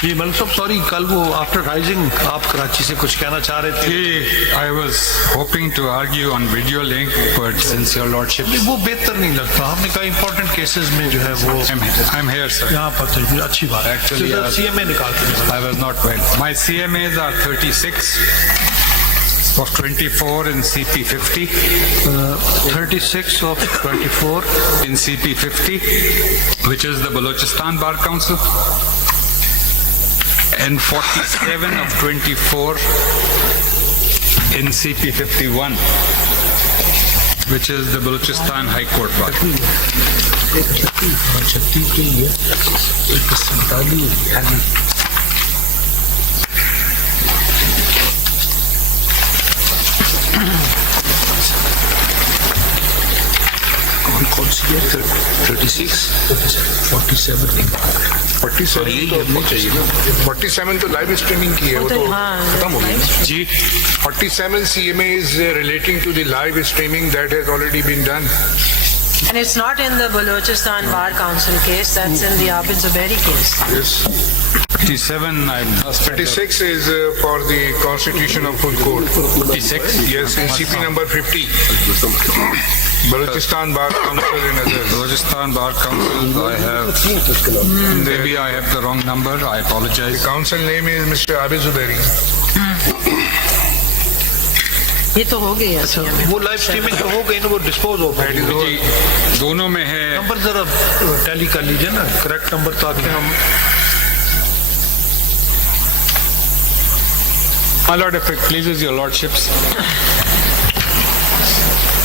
जी मलिक साहब, सॉरी, कल वो आफ्टर राइजिंग आप कराची से कुछ कहना चाह रहे थे। I was hoping to argue on video link, but since your lordship, वो बेहतर नहीं लगता। हमने कहा इंपॉर्टेंट केसेस में जो है वो I'm here, sir. यहाँ पर तो अच्छी बात है। Actually, CMA निकालते I was not well. My CMAs are 36 of 24 in CP50. 36 of 24 in CP50, which is the Balochistan Bar Council, and 47 of 24 in CP51, which is the Balochistan High Court Bar. कौन सी है? 36 47 47 तो नहीं चाहिए ना। 47 तो live streaming की है, वो तो खत्म हो गई जी। 47 CMA is relating to the live streaming that has already been done. And it's not in the Balochistan Bar Council case, that's in the Abid Zubairi case. Yes. 37, 36 is for the constitution of full court. 36. Yes, in CP number 50. Balochistan Bar Council and others. Balochistan Bar Council, I have, maybe I have the wrong number, I apologize. The council name is Mr. Abid Zubairi. ये तो हो गई है वो live streaming तो हो गई ना, वो डिस्पोज हो गई। जी, दोनों में है। नंबर जरा टैली कर लीजिए ना, करेक्ट नंबर, ताकि हम My lord, if it pleases your lordships,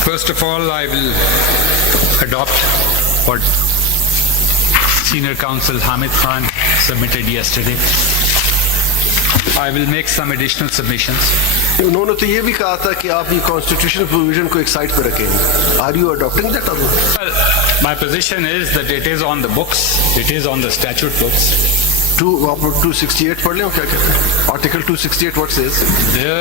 first of all, I will adopt what Senior Counsel Hamid Khan submitted yesterday. I will make some additional submissions. उन्होंने तो ये भी कहा था कि आप ये कॉन्स्टिट्यूशनल प्रोविजन को एक साइड पर रखेंगे। Are you adopting that? Well, my position is that it is on the books, it is on the statute books. 268 पढ़ लें, क्या कहते हैं? Article 268 what says? The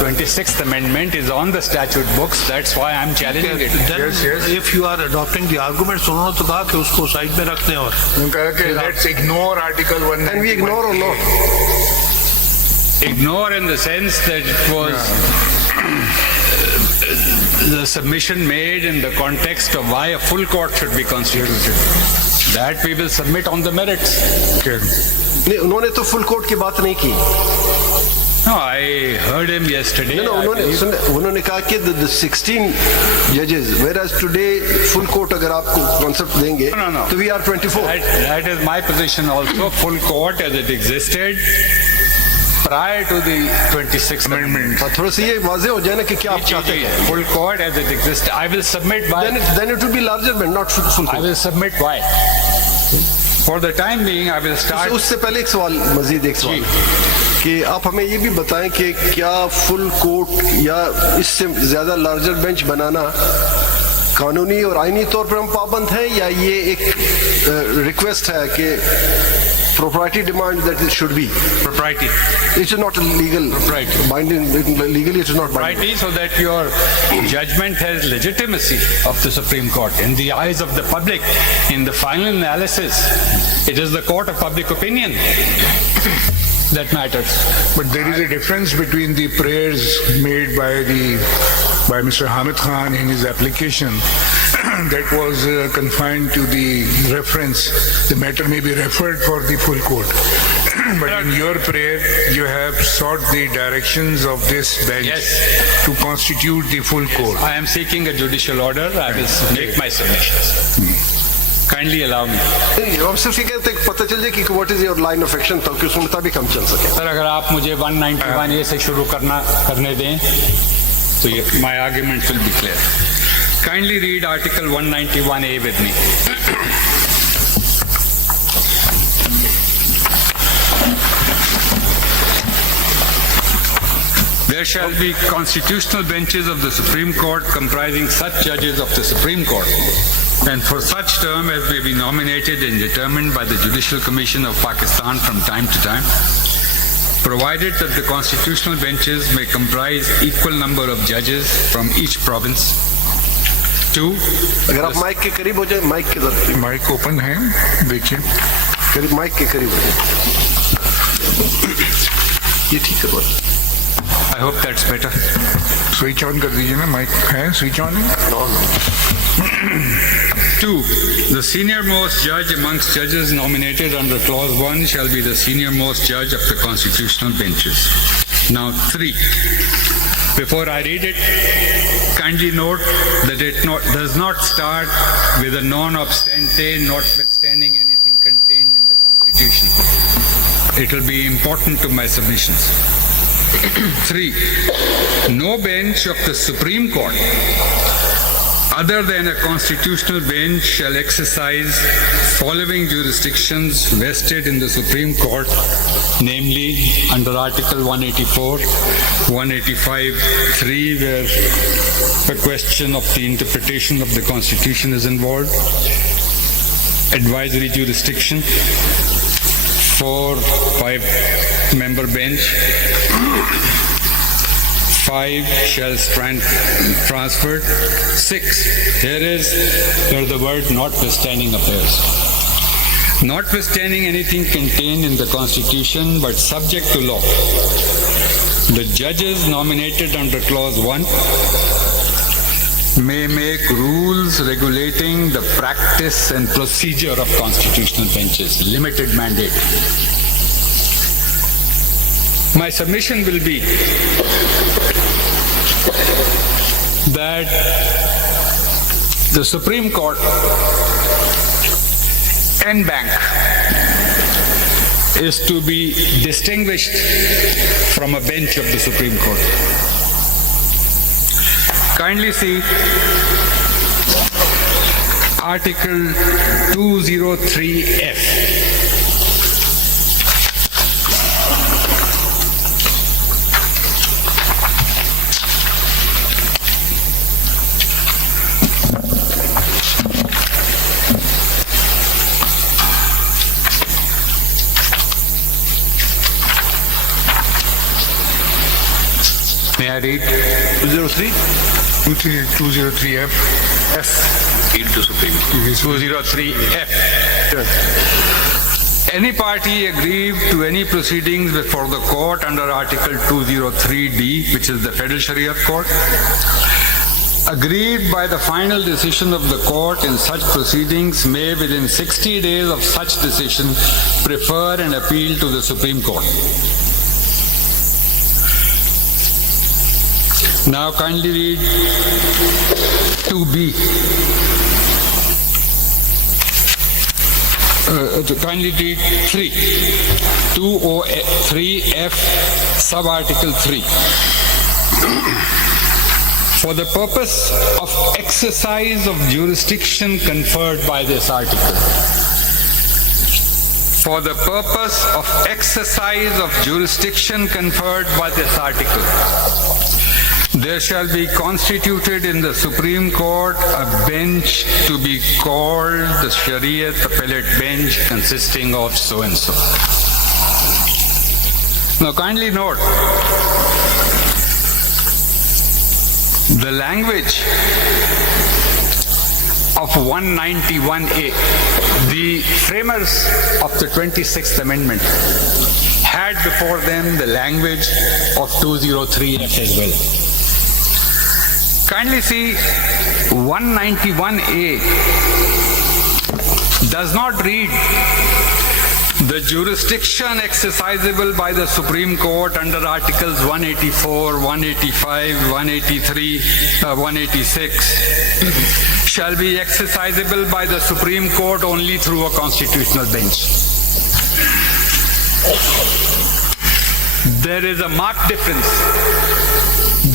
26th Amendment is on the statute books, that's why I'm challenging it. Yes, yes. if you are adopting the arguments, उन्होंने तो कहा कि उसको साइड में रख दें। और उन्होंने कहा कि let's ignore Article 191. And we ignore or not? Ignore in the sense that it was the submission made in the context of why a full court should be constituted. That we will submit on the merits. नहीं, उन्होंने तो full court की बात नहीं की। No, I heard him yesterday. No, उन्होंने कहा कि the 16 judges, whereas today full court अगर आपको concept देंगे, No. तो we are 24. That is my position also. Full court as it existed prior to the 26th Amendment. थोड़ा सा ये वाज़े हो जाए ना कि क्या आप चाहते हैं। Full court as it exists. I will submit by. Then it will be larger but not full I court. will submit why. For the time being, I will start. उससे पहले एक सवाल, मजीद एक सवाल, कि आप हमें ये भी बताएं कि क्या फुल कोर्ट या इससे ज्यादा लार्जर बेंच बनाना कानूनी और आईनी तौर पर हम पाबंद हैं, या ये एक रिक्वेस्ट है कि propriety demand that it should be Propriety. it is not legal Propriety. binding, legally it is not binding. Propriety, so that your judgment has legitimacy of the Supreme Court in the eyes of the public. In the final analysis, it is the court of public opinion that matters. But there is a difference between the prayers made by Mr. Hamid Khan in his application that was confined to the reference. The matter may be referred for the full court. But in your prayer, you have sought the directions of this bench to constitute the full court. I am seeking a judicial order. I will make my submissions. Kindly allow me. हम सिर्फ ये कहते हैं कि पता चल जाए कि what is your line of action, ताकि उसके मुताबिक हम चल सकें। सर, अगर आप मुझे 191A से शुरू करने दें तो ये my argument will be clear. Kindly read Article 191A with me. There shall be constitutional benches of the Supreme Court comprising such judges of the Supreme Court and for such term as may be nominated and determined by the Judicial Commission of Pakistan from time to time, provided that the constitutional benches may comprise equal number of judges from each province. 2. अगर आप mic के करीब हो जाए, mic के तरफ, mic open है, देखिए। करीब माइक के करीब हो जाए। ये ठीक है बस। I hope that's better. Switch on कर दीजिए ना, माइक है, स्विच ऑन है। 2. The senior most judge amongst judges nominated under Clause 1 shall be the senior most judge of the constitutional benches. Now 3. Before I read it, kindly note that it does not start with a non-obstante, notwithstanding anything contained in the Constitution. It will be important to my submissions. 3. No bench of the Supreme Court other than a constitutional bench shall exercise following jurisdictions vested in the Supreme Court, namely under Article 184, 185(3), where the question of the interpretation of the Constitution is involved, advisory jurisdiction, 4, 5-member bench, 5 shall stand transferred. 6, here the word notwithstanding appears. Notwithstanding anything contained in the Constitution but subject to law, the judges nominated under Clause 1 may make rules regulating the practice and procedure of constitutional benches. Limited mandate. My submission will be that the Supreme Court en banc is to be distinguished from a bench of the Supreme Court. Kindly see Article 203F. May I read? 203? 203F. F. Yield to Supreme Court. 203F. Any party aggrieved to any proceedings before the court under Article 203D, which is the Federal Sharia Court, aggrieved by the final decision of the court in such proceedings may within 60 days of such decision prefer an appeal to the Supreme Court. Now kindly read 2B. Kindly read 3. 203F, sub-article 3. For the purpose of exercise of jurisdiction conferred by this article. For the purpose of exercise of jurisdiction conferred by this article, there shall be constituted in the Supreme Court a bench to be called the Shariat Appellate Bench consisting of so-and-so. Now kindly note, the language of 191A, the framers of the 26th Amendment had before them the language of 203F as well. Kindly see 191A does not read the jurisdiction exercisable by the Supreme Court under Articles 184, 185, 183, 186 shall be exercisable by the Supreme Court only through a constitutional bench. There is a marked difference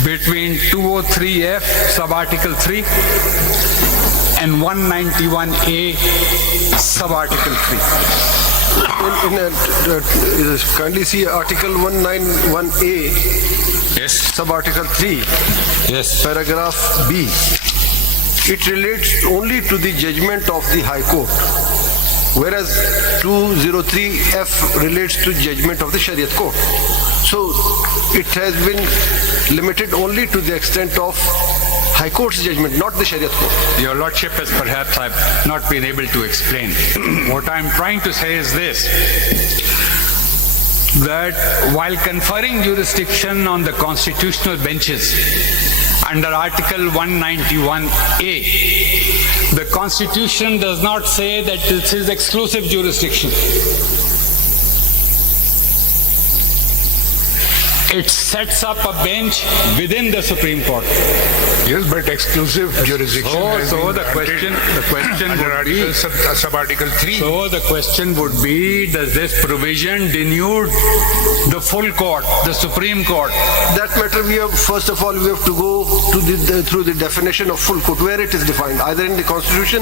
between 203F sub-article 3 and 191A sub-article 3. Kindly see Article 191A, Yes. sub-article 3, Yes. paragraph B. It relates only to the judgment of the High Court, whereas 203F relates to judgment of the Shariat Court. So it has been limited only to the extent of High Court's judgment, not the Shariat Court. Your Lordship, as perhaps I've not been able to explain. What I'm trying to say is this. that while conferring jurisdiction on the constitutional benches under Article 191A, the Constitution does not say that this is exclusive jurisdiction. It sets up a bench within the Supreme Court. Yes, but exclusive jurisdiction has So been the question under would be, sub-article 3. so the question would be, does this provision denude the full court, the Supreme Court? That matter, we have, first of all, we have to go to through the definition of full court, where it is defined, either in the Constitution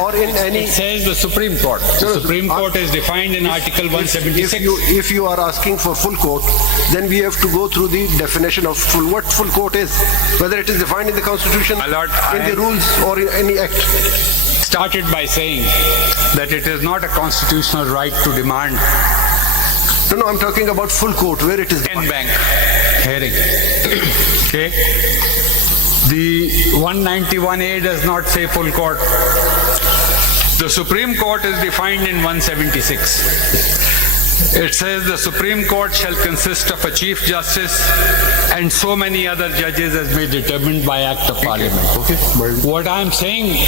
or in any. It says the Supreme Court. The Supreme Court is defined in Article 176. If you are asking for full court, then we have to go through the definition of what full court is, whether it is defined in the Constitution, My lord, in the rules, or in any act. Started by saying that it is not a constitutional right to demand No, I'm talking about full court, where it is en defined. banc hearing. Okay? The 191A does not say full court. The Supreme Court is defined in 176. It says the Supreme Court shall consist of a Chief Justice and so many other judges as may be determined by Act of Parliament. Okay? What I'm saying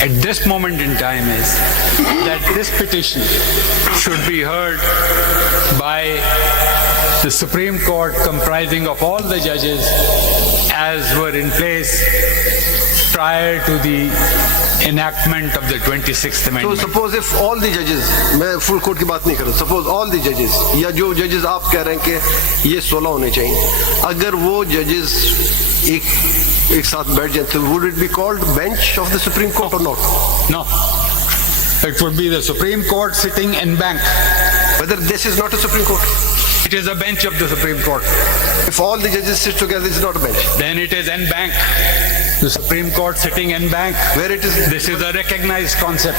at this moment in time is that this petition should be heard by the Supreme Court comprising of all the judges as were in place prior to the enactment of the 26th So Amendment. suppose if all the judges, मैं full court की बात नहीं कर रहा, suppose all the judges, या जो judges आप कह रहे हैं कि ये 16 होने चाहिए, अगर वो judges एक साथ बैठ जाए, तो would it be called bench of the Supreme Court or not? No. It would be the Supreme Court sitting en banc. Whether this is not a Supreme Court? It is a bench of the Supreme Court. If all the judges sit together, it's not a bench. Then it is en banc. The Supreme Court sitting en banc. Where it is, This is a recognized concept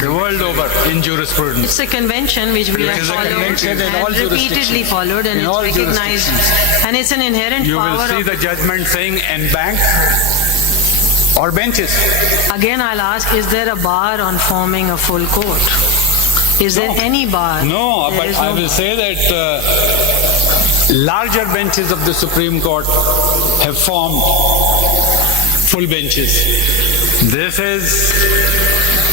the world over in jurisprudence. It's a convention which we have is a followed convention in all and repeatedly jurisdictions. followed, and In it's all recognized. And it's an inherent You will power see of... the judgment saying en banc or benches. Again, I'll ask, is there a bar on forming a full court? Is there any bar? No, There but is I no- will say that larger benches of the Supreme Court have formed full benches. This is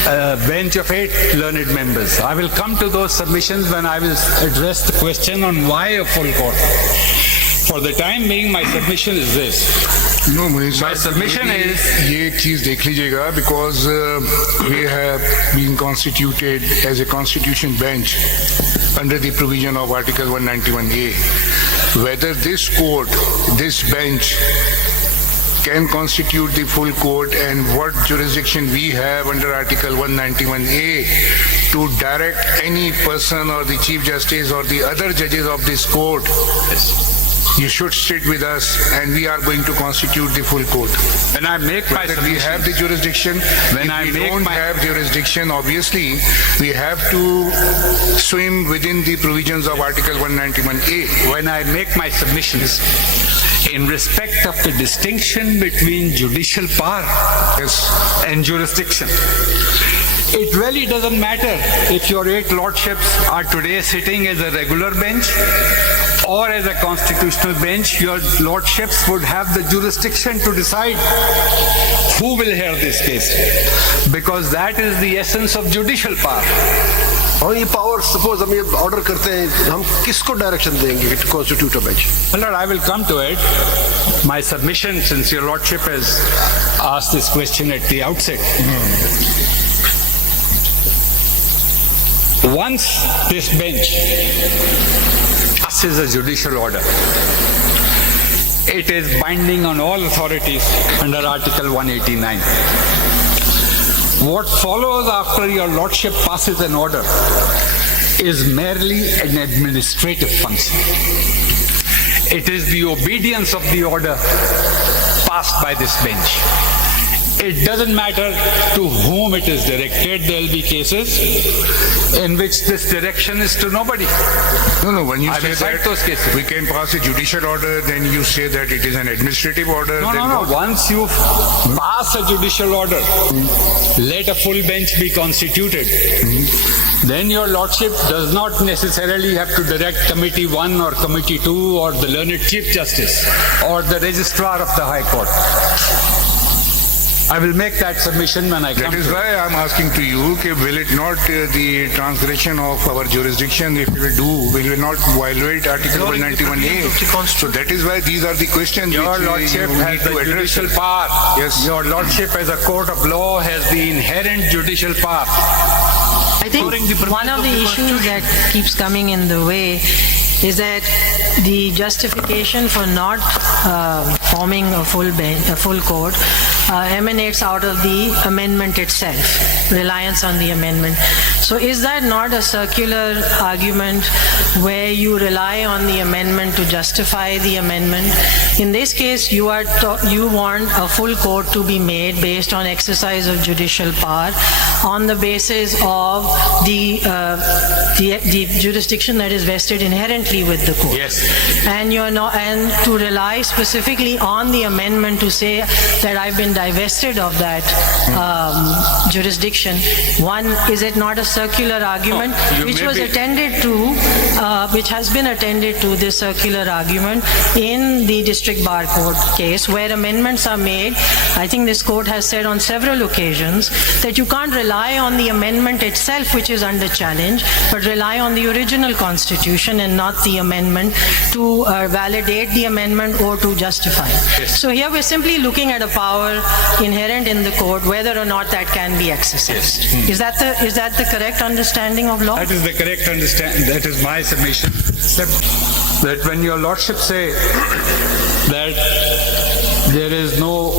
a bench of 8 learned members. I will come to those submissions when I will address the question on why a full court. For the time being, my submission is this. No, Munir My sahab, submission is ये एक चीज देख लीजिएगा because we have been constituted as a constitution bench under the provision of Article 191A. Whether this court, this bench can constitute the full court and what jurisdiction we have under Article 191A to direct any person or the Chief Justice or the other judges of this court. You should sit with us and we are going to constitute the full court. when I make my Whether we have the submission. jurisdiction, When if I we make don't my- have jurisdiction, obviously, we have to swim within the provisions of Article 191A. When I make my submissions in respect of the distinction between judicial power Yes. and jurisdiction. It really doesn't matter if your 8 lordships are today sitting as a regular bench or as a constitutional bench. Your lordships would have the jurisdiction to decide who will hear this case, because that is the essence of judicial power. और ये power suppose हम ये order करते हैं, हम किसको direction देंगे to constitute a bench? Well, Lord, I will come to it. My submission, since your lordship has asked this question at the outset. Once this bench passes a judicial order, it is binding on all authorities under Article 189. What follows after your lordship passes an order is merely an administrative function. It is the obedience of the order passed by this bench. It doesn't matter to whom it is directed. There will be cases in which this direction is to nobody. No, when you I say will cite that those cases. we can pass a judicial order, then you say that it is an administrative order. No, then no, no. what? Once you pass a judicial order, let a full bench be constituted. then your lordship does not necessarily have to direct Committee 1 or Committee 2 or the learned Chief Justice or the Registrar of the High Court. I will make that submission when I come That is to it. why I'm asking to you, will it not the transgression of our jurisdiction, if we will not violate Article Ignoring the 191A? of the Constitution. So that is why these are the questions Your which lordship you has need to the address. judicial power. Yes. Your lordship as a court of law has the inherent judicial power. I think Ignoring the one of the issues that keeps coming in the way is that the justification for not forming a full court emanates out of the amendment itself, reliance on the amendment. So is that not a circular argument where you rely on the amendment to justify the amendment? In this case, you want a full court to be made based on exercise of judicial power on the basis of the jurisdiction that is vested inherently with the court. Yes. And and to rely specifically on the amendment to say that I've been divested of that jurisdiction. One, is it not a circular argument you which may was be- attended to, which has been attended to, this circular argument in the district bar court case where amendments are made? I think this court has said on several occasions that you can't rely on the amendment itself which is under challenge, but rely on the original constitution and not the amendment to validate the amendment or to justify. So here we're simply looking at a power inherent in the court, whether or not that can be exercised. Is that the correct understanding of law? That is the correct understanding. That is my submission. Except that when your lordship say that there is no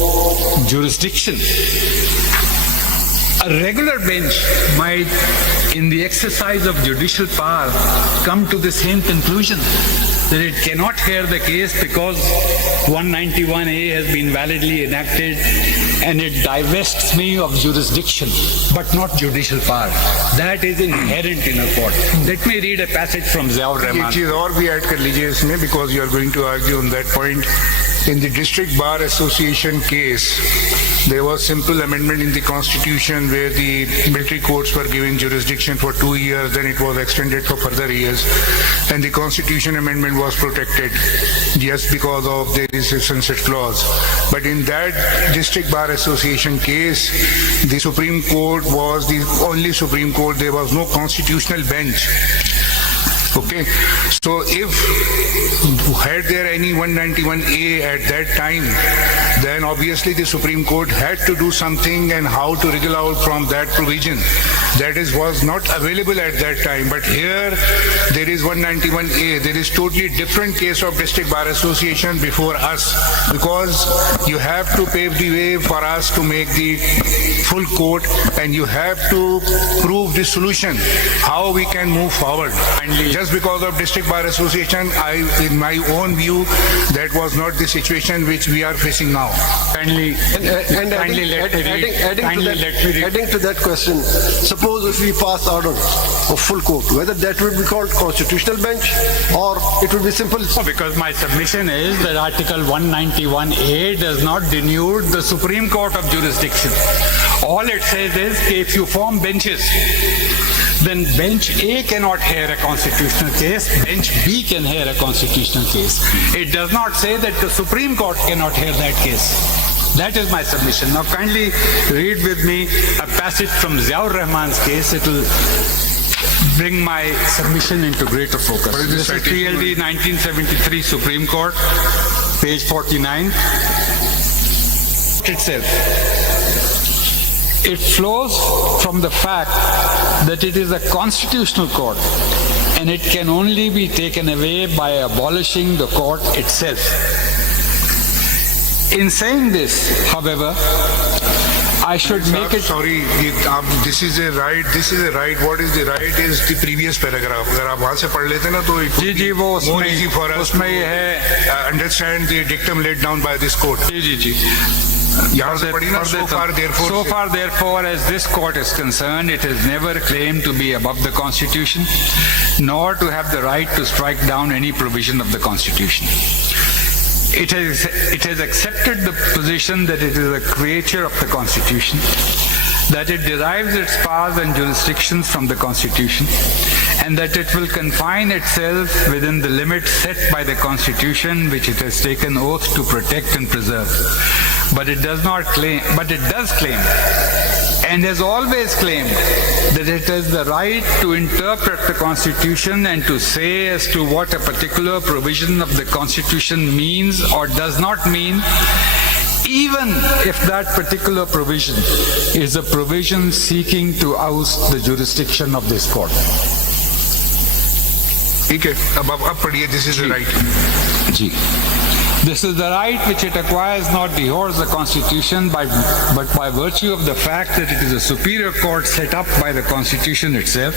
jurisdiction, a regular bench might, in the exercise of judicial power, come to the same conclusion that it cannot hear the case because 191A has been validly enacted and it divests me of jurisdiction, but not judicial power. That is inherent in a court. Let me read a passage from Ziaur एक Rahman. चीज और भी add कर लीजिए इसमें, because you are going to argue on that point. In the District Bar Association case, there was simple amendment in the constitution where the military courts were given jurisdiction for 2 years, then it was extended for further years, and the constitution amendment was protected just because of there is a sunset clause. But in that District Bar Association case, the Supreme Court was the only Supreme Court. There was no constitutional bench. Okay, so if had there any 191A at that time, then obviously the Supreme Court had to do something and how to wriggle out from that provision. That was not available at that time. But here there is 191A. There is totally different case of District Bar Association before us, because you have to pave the way for us to make the full court, and you have to prove the solution, how we can move forward. And just because of District Bar Association, in my own view, that was not the situation which we are facing now. Kindly let me read. Adding to that question, suppose if we pass order of full court, whether that would be called constitutional bench or it would be simple. No, because my submission is that Article 191A does not denude the Supreme Court of jurisdiction. All it says is if you form benches, then bench A cannot hear a constitutional case, bench B can hear a constitutional case. It does not say that the Supreme Court cannot hear that case. That is my submission. Now kindly read with me a passage from Ziaur Rahman's case. It will bring my submission into greater focus. This is PLD 1973 Supreme Court, page 49. Itself. It flows from the fact that it is a constitutional court and it can only be taken away by abolishing the court itself. In saying this, however, I should make it... Sorry, this is a right. What is the right is the previous paragraph. अगर आप वहाँ से पढ़ लेते ना तो it would ji, be वो उसमें- more easy for us उसमें ये है- to understand the dictum laid down by this court. जी. यहाँ से पढ़ी ना, so far therefore. So far, therefore, as this court is concerned, it has never claimed to be above the Constitution, nor to have the right to strike down any provision of the Constitution. It has accepted the position that it is a creature of the Constitution, that it derives its powers and jurisdictions from the Constitution, and that it will confine itself within the limits set by the Constitution, which it has taken oath to protect and preserve. But it does claim, and has always claimed, that it has the right to interpret the Constitution and to say as to what a particular provision of the Constitution means or does not mean, even if that particular provision is a provision seeking to oust the jurisdiction of this court. ठीक है, अब पढ़िए, this is the right. G. This is the right which it acquires not behoves the Constitution, but by virtue of the fact that it is a superior court set up by the Constitution itself.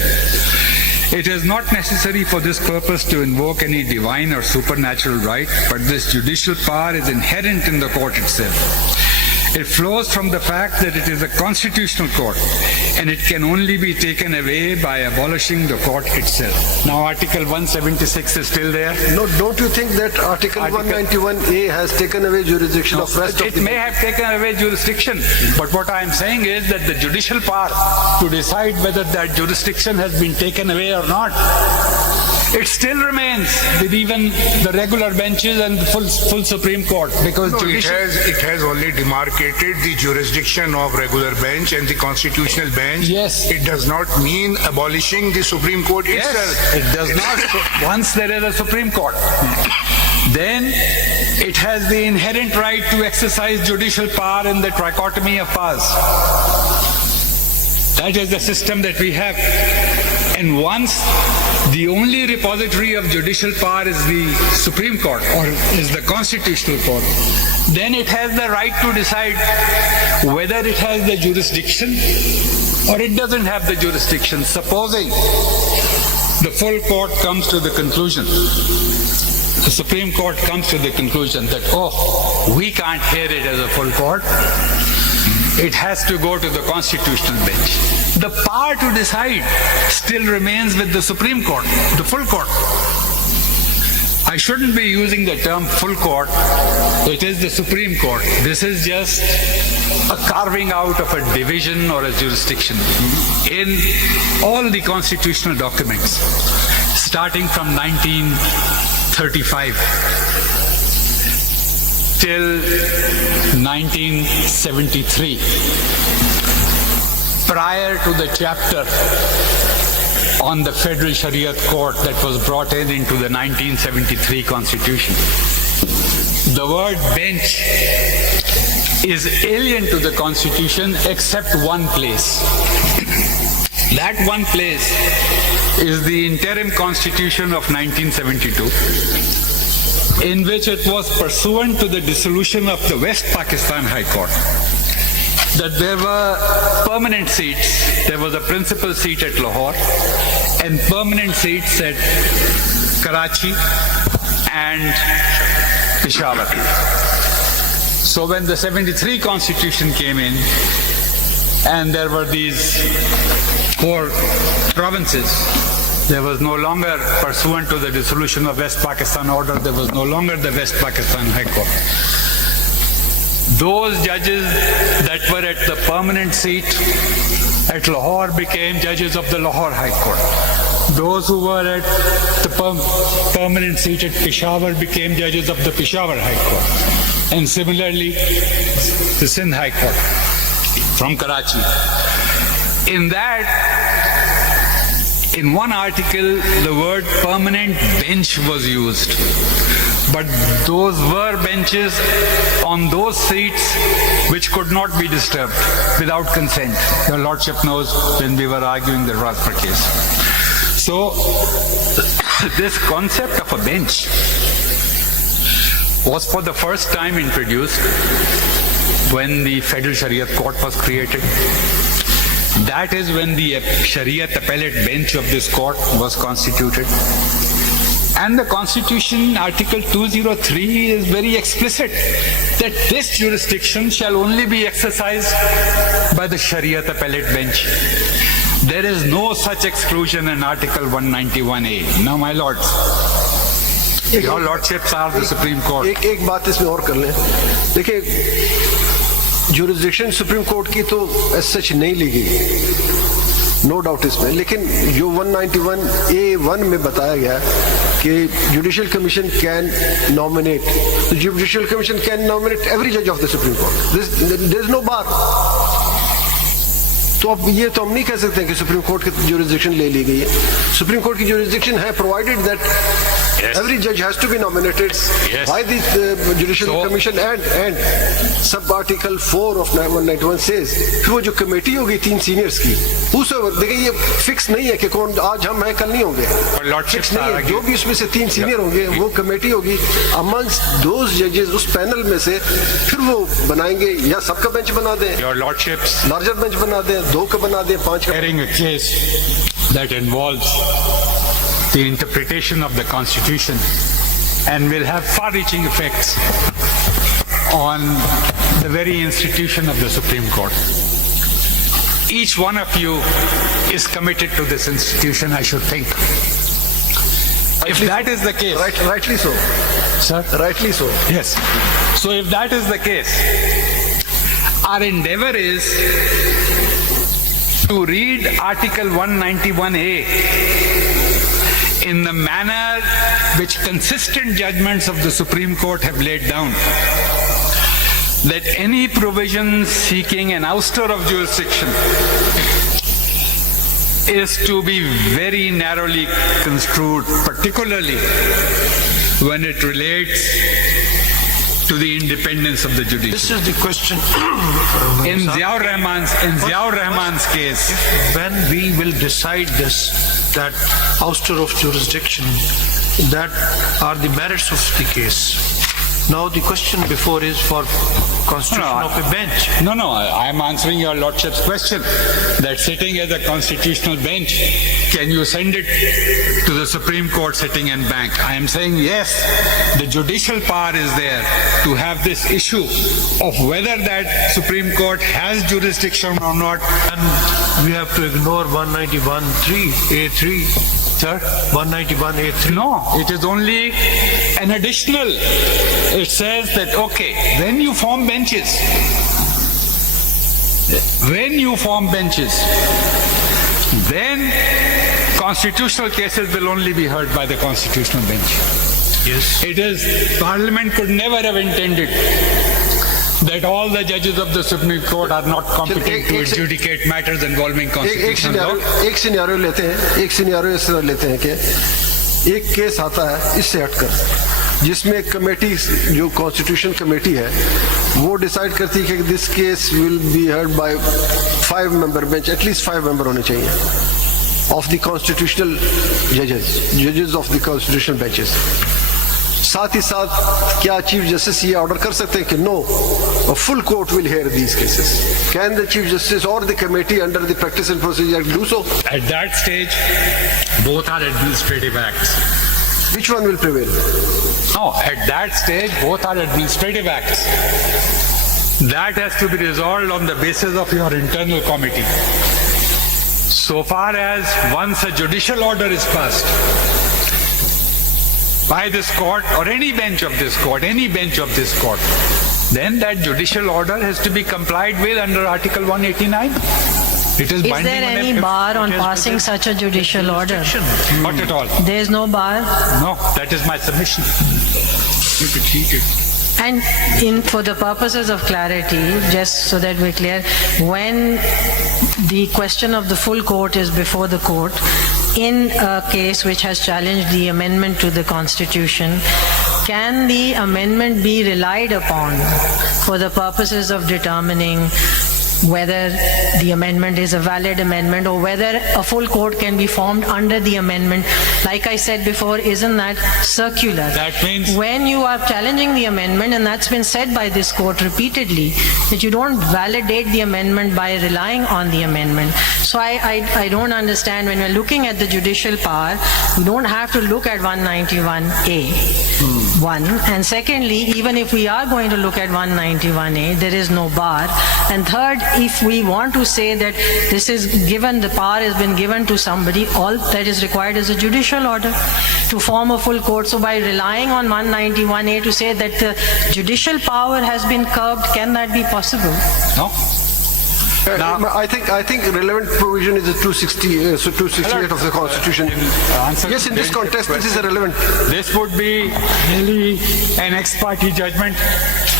It is not necessary for this purpose to invoke any divine or supernatural right, but this judicial power is inherent in the court itself. It flows from the fact that it is a constitutional court, and it can only be taken away by abolishing the court itself. Now, Article 176 is still there. No, don't you think that Article 191A has taken away jurisdiction of rest of It the... may have taken away jurisdiction, but what I am saying is that the judicial power to decide whether that jurisdiction has been taken away or not, it still remains with even the regular benches and the full Supreme Court, because No, it has only demarcated the jurisdiction of regular bench and the constitutional bench. Yes. It does not mean abolishing the Supreme Court itself. Yes, it does not. Once there is a Supreme Court, then it has the inherent right to exercise judicial power in the trichotomy of powers. That is the system that we have. And once the only repository of judicial power is the Supreme Court, or is the Constitutional Court, then it has the right to decide whether it has the jurisdiction or it doesn't have the jurisdiction. Supposing the full court comes to the conclusion, the Supreme Court comes to the conclusion that, we can't hear it as a full court, it has to go to the constitutional bench. The power to decide still remains with the Supreme Court, the full court. I shouldn't be using the term full court. It is the Supreme Court. This is just a carving out of a division or a jurisdiction. In all the constitutional documents, starting from 1935 till 1973, prior to the chapter on the Federal Shariat Court that was brought into the 1973 Constitution, the word bench is alien to the Constitution except one place. That one place is the interim Constitution of 1972, in which it was pursuant to the dissolution of the West Pakistan High Court that there were permanent seats. There was a principal seat at Lahore and permanent seats at Karachi and Peshawar. So when the 73 Constitution came in and there were these 4 provinces, there was no longer, pursuant to the dissolution of West Pakistan order, there was no longer the West Pakistan High Court. Those judges that were at the permanent seat at Lahore became judges of the Lahore High Court. Those who were at the permanent seat at Peshawar became judges of the Peshawar High Court. And similarly, the Sindh High Court from Karachi. In one article, the word permanent bench was used. But those were benches on those seats which could not be disturbed without consent. Your Lordship knows when we were arguing the Rajpur case. So, this concept of a bench was for the first time introduced when the Federal Shariat Court was created. That is when the Shariat Appellate Bench of this court was constituted. And the Constitution, Article 203, is very explicit that this jurisdiction shall only be exercised by the Shariat Appellate Bench. There is no such exclusion in Article 191A. Now, my lords, your lordships are the Supreme Court. एक बात इसमें और कर लें. देखिए, jurisdiction supreme court की तो as such नहीं ली गई, नो डाउट इसमें, लेकिन जो 191A1 में बताया गया कि judicial commission can nominate, judicial commission can nominate every जज of the Supreme Court, there is no bar. तो अब ये तो हम नहीं कह सकते कि सुप्रीम कोर्ट की जुरिस्डिक्शन ले ली गई है। सुप्रीम कोर्ट की जुरिस्डिक्शन है provided that every judge has to be nominated by the judicial commission and sub article 4 of 191 says फिर वो जो कमेटी होगी 3 सीनियर्स की, whosoever, देखिए ये फिक्स नहीं है कि कौन आज हम हैं कल नहीं होंगे, फिक्स नहीं है, जो भी उसमें से 3 सीनियर होंगे वो कमेटी होगी amongst those judges, उस पैनल में से फिर वो बनाएंगे, या सबका बेंच बना दें, Your Lordships, लार्जर बेंच बना दें, 2 का बना दें, 5 का। hearing a case that involves the interpretation of the Constitution and will have far-reaching effects on the very institution of the Supreme Court. Each one of you is committed to this institution, I should think. If that is the case, Rightly so. sir, Rightly so. yes. So if that is the case, our endeavor is to read Article 191A in the manner which consistent judgments of the Supreme Court have laid down, that any provision seeking an ouster of jurisdiction is to be very narrowly construed, particularly when it relates to the independence of the This judiciary. is the question. In Ziaur Rahman's case, When we will decide this, that ouster of jurisdiction, that are the merits of the case. Now the question before is for constitution No, of a bench. No, I am answering your Lordship's question, that sitting as a constitutional bench, can you send it to the Supreme Court sitting in bank? I am saying yes, the judicial power is there to have this issue of whether that Supreme Court has jurisdiction or not. And we have to ignore 191(3)(A)(3). Sir? 191(A)(3). No, it is only an additional. It says that, okay, when you form benches, then constitutional cases will only be heard by the constitutional bench. Yes. It is, Parliament could never have intended that all the judges of the Supreme Court are not competent to adjudicate matters involving constitutional law. एक scenario लेते हैं, एक scenario इस तरह लेते हैं कि एक केस आता है इससे हटकर, जिसमें कमेटी, जो कॉन्स्टिट्यूशन कमेटी है, वो डिसाइड करती है कि this case will be heard bye 5 member bench, at least 5 member होने चाहिए ऑफ द कॉन्स्टिट्यूशनल जजेस ऑफ द कॉन्स्टिट्यूशनल बेंचेस। साथ ही साथ क्या चीफ जस्टिस ये ऑर्डर कर सकते हैं कि no, a full court will hear these cases? Can the chief justice or the committee under the Practice and Procedure Act do so? At that stage, both are administrative acts. Which one will prevail? No, at that stage, both are administrative acts. That has to be resolved on the basis of your internal committee. So far as once a judicial order is passed by this court or any bench of this court, then that judicial order has to be complied with under Article 189. It is Is binding there on any every- bar on passing such a judicial order? Not at all. There is no bar? No, that is my submission. And for the purposes of clarity, just so that we're clear, when the question of the full court is before the court, in a case which has challenged the amendment to the Constitution, can the amendment be relied upon for the purposes of determining whether the amendment is a valid amendment or whether a full court can be formed under the amendment? Like I said before, isn't that circular? That means- When you are challenging the amendment, and that's been said by this court repeatedly, that you don't validate the amendment by relying on the amendment. So I don't understand, when we're looking at the judicial power, you don't have to look at 191A. One, and secondly, even if we are going to look at 191A, there is no bar. And third, if we want to say that this is given, the power has been given to somebody, all that is required is a judicial order. to form a full court. So by relying on 191A to say that the judicial power has been curbed, can that be possible? No? I think relevant provision is the 268 of the Constitution. Yes, in this context, this is irrelevant. This would be really an ex parte judgment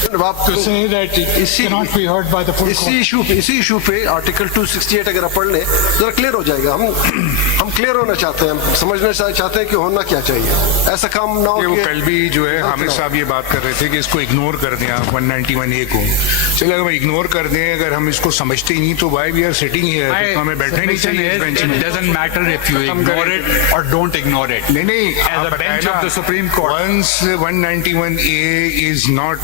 to say that it cannot be heard by the full court. इसी issue पे article 268 अगर आप पढ़ लें जरा clear हो जाएगा. हम क्लियर होना चाहते हैं, हम समझना चाहते हैं कि होना क्या चाहिए. ऐसा काम ना हो वो कि कल भी जो है हामिद साहब ये बात कर रहे थे कि इसको इग्नोर कर दें आप 191A को. चलो अगर इग्नोर कर दें, अगर हम इसको समझते ही नहीं तो why we are sitting here, तो हमें बैठना ही नहीं चाहिए इस बेंच में. It doesn't matter if you ignore it or don't ignore it. नहीं As a bench of the Supreme Court. Once 191A is not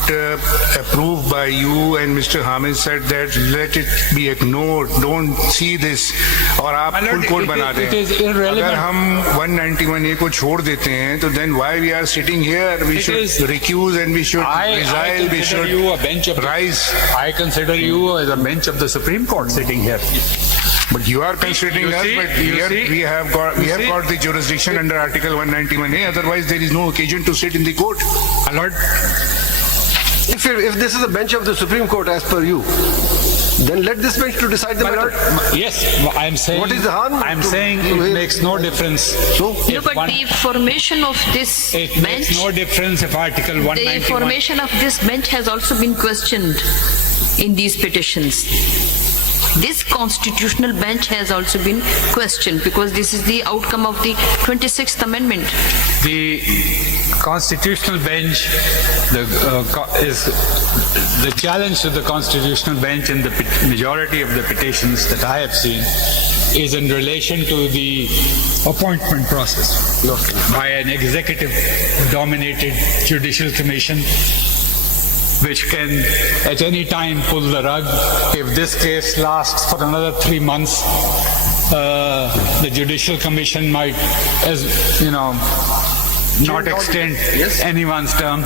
approved by you and Mr. Hamid said that let it be ignored, don't see this, और आप full court बना दें. It is irrelevant. अगर हम 191A को छोड़ देते हैं तो then why we are sitting here? We It should is- recuse and we should resign, we consider should you a bench of rise. I consider you as a bench of the Supreme Court sitting here. But you are considering You us, see- but you here see- we have got see- the jurisdiction under Article 191A. Otherwise, there is no occasion to sit in the court. My Lord, if this is a bench of the Supreme Court as per you, then let this bench to decide the my matter. Lord, yes, I'm saying. What is the harm I'm to- saying to- it makes no difference. So? No, If but one- the formation of this It makes bench, no difference if Article the 191. formation of this bench has also been questioned in these petitions. This constitutional bench has also been questioned because this is the outcome of the 26th Amendment. The constitutional bench is the challenge to the constitutional bench in the majority of the petitions that I have seen is in relation to the appointment process by an executive dominated judicial commission which can at any time pull the rug. If this case lasts for another 3 months, the Judicial Commission might, as you know, not extend anyone's term.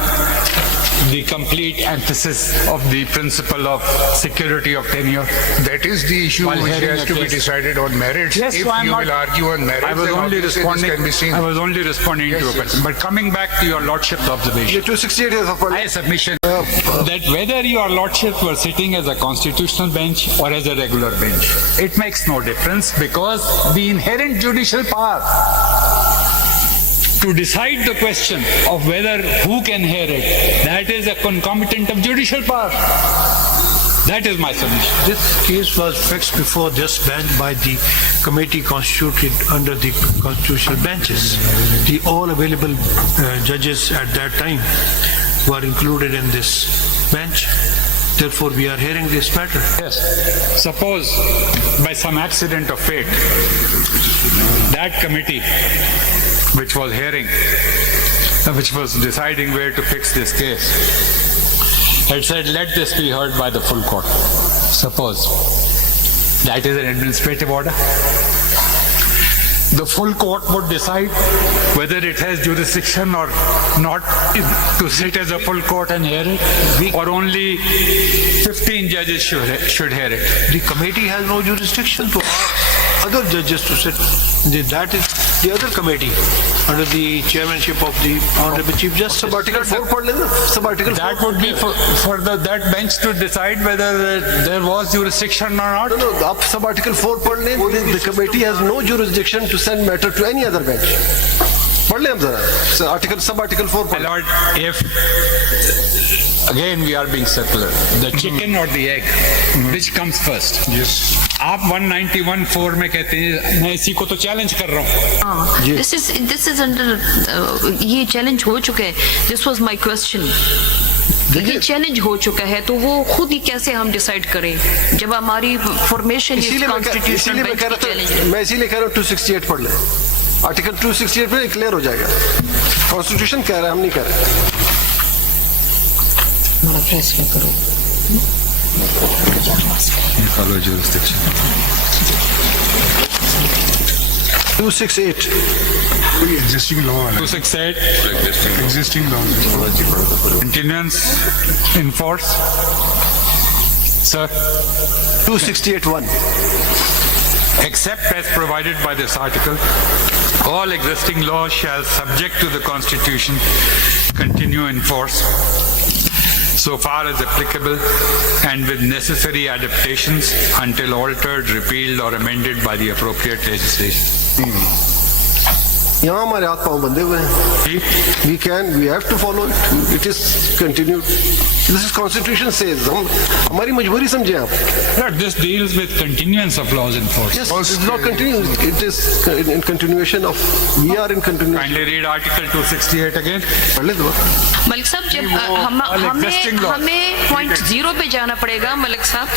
The complete emphasis of the principle of security of tenure. That is the issue While which hearing has a to be case. decided on merits. Yes, If so I'm you not- will argue on merits, I was then only obviously responding. this can be seen. I was only responding to a Yes, question. But coming back to your lordship's ये observation, 268 है सब पढ़ my submission that whether your lordship were sitting as a constitutional bench or as a regular bench, it makes no difference because the inherent judicial power to decide the question of whether who can hear it, that is a concomitant of judicial power. That is my submission. This case was fixed before this bench by the committee constituted under the constitutional benches. The all available judges at that time were included in this bench. Therefore, we are hearing this matter. Yes. Suppose by some accident of fate, that committee which was hearing, which was deciding where to fix this case, had said, let this be heard by the full court. Suppose that is an administrative order. The full court would decide whether it has jurisdiction or not to sit as a full court and hear it, or only 15 judges should hear it. The committee has no jurisdiction to ask other judges to sit. That is the other committee under the chairmanship of the Honorable Chief Justice. Sub article 4 पढ़ लेना. Sub article 4 That would be for that bench to decide whether there was jurisdiction or not. No, आप sub article 4 पढ़ लें. The committee has no jurisdiction to send matter to any other bench. पढ़ लें हम जरा. Article sub article 4 My पढ़. lord, if again we are being circular, the chicken or the egg, which comes first? Yes. आप 191(4) में कहते हैं मैं इसी को तो चैलेंज कर रहा हूँ. This is under ये चैलेंज हो चुका है. This was my question. ये चैलेंज हो चुका है तो वो खुद ही कैसे हम डिसाइड करें जब हमारी फॉर्मेशन इसीलिए मैं कह रहा था, मैं इसीलिए कह रहा हूँ 268 पढ़ लें. आर्टिकल 268 पे क्लियर हो जाएगा. कॉन्स्टिट्यूशन कह रहा है, हम नहीं कह रहे. हमारा फैसला करो. Follow jurisdiction. 268. कोई existing law वाला. 268, Existing law. continuance in force. Sir, 268(1). except as provided by this article, all existing laws shall, subject to the Constitution, continue in force so far as applicable and with necessary adaptations until altered, repealed or amended by the appropriate legislation. यहाँ हमारे हाथ पांव बंधे हुए हैं. We have to follow it. It is continued. This is Constitution says. हमारी मजबूरी समझे आप. But this deals with continuance of laws in force. Yes, it's not continuing. It is in continuation of. We are in continuation. Kindly read Article 268 again. पढ़ ले दो. मलिक साहब जब हमें पॉइंट 0 पे जाना पड़ेगा मलिक साहब.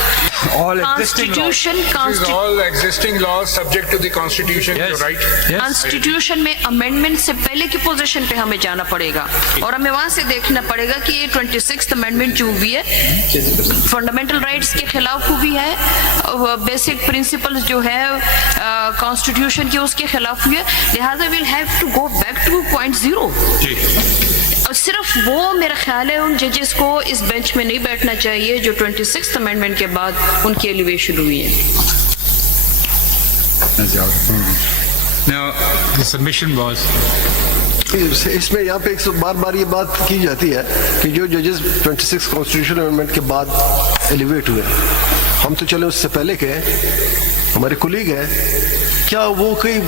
All existing laws. Constitution All existing laws subject to the Constitution, Yes. you're right. Yes. Constitution में अमेंडमेंट से पहले की पोजीशन पे हमें जाना पड़ेगा और हमें वहां से देखना पड़ेगा कि ये 26th अमेंडमेंट जो हुई है फंडामेंटल राइट्स के खिलाफ हुई है, बेसिक प्रिंसिपल्स जो है कॉन्स्टिट्यूशन के उसके खिलाफ हुई है. लिहाजा will have to go back to point 0. जी. और सिर्फ वो मेरा ख्याल है उन जजेस को इस बेंच में नहीं बैठना चाहिए जो 26th अमेंडमेंट के बाद उनकी एलिवेशन हुई है. Now, the submission was इसमें यहाँ पे बार बार ये बात की जाती है कि जो जजेस 26 कॉन्स्टिट्यूशन अमेंडमेंट के बाद एलिवेट हुए, हम तो चले उससे पहले के हमारे कुलीग हैं, क्या वो कहीं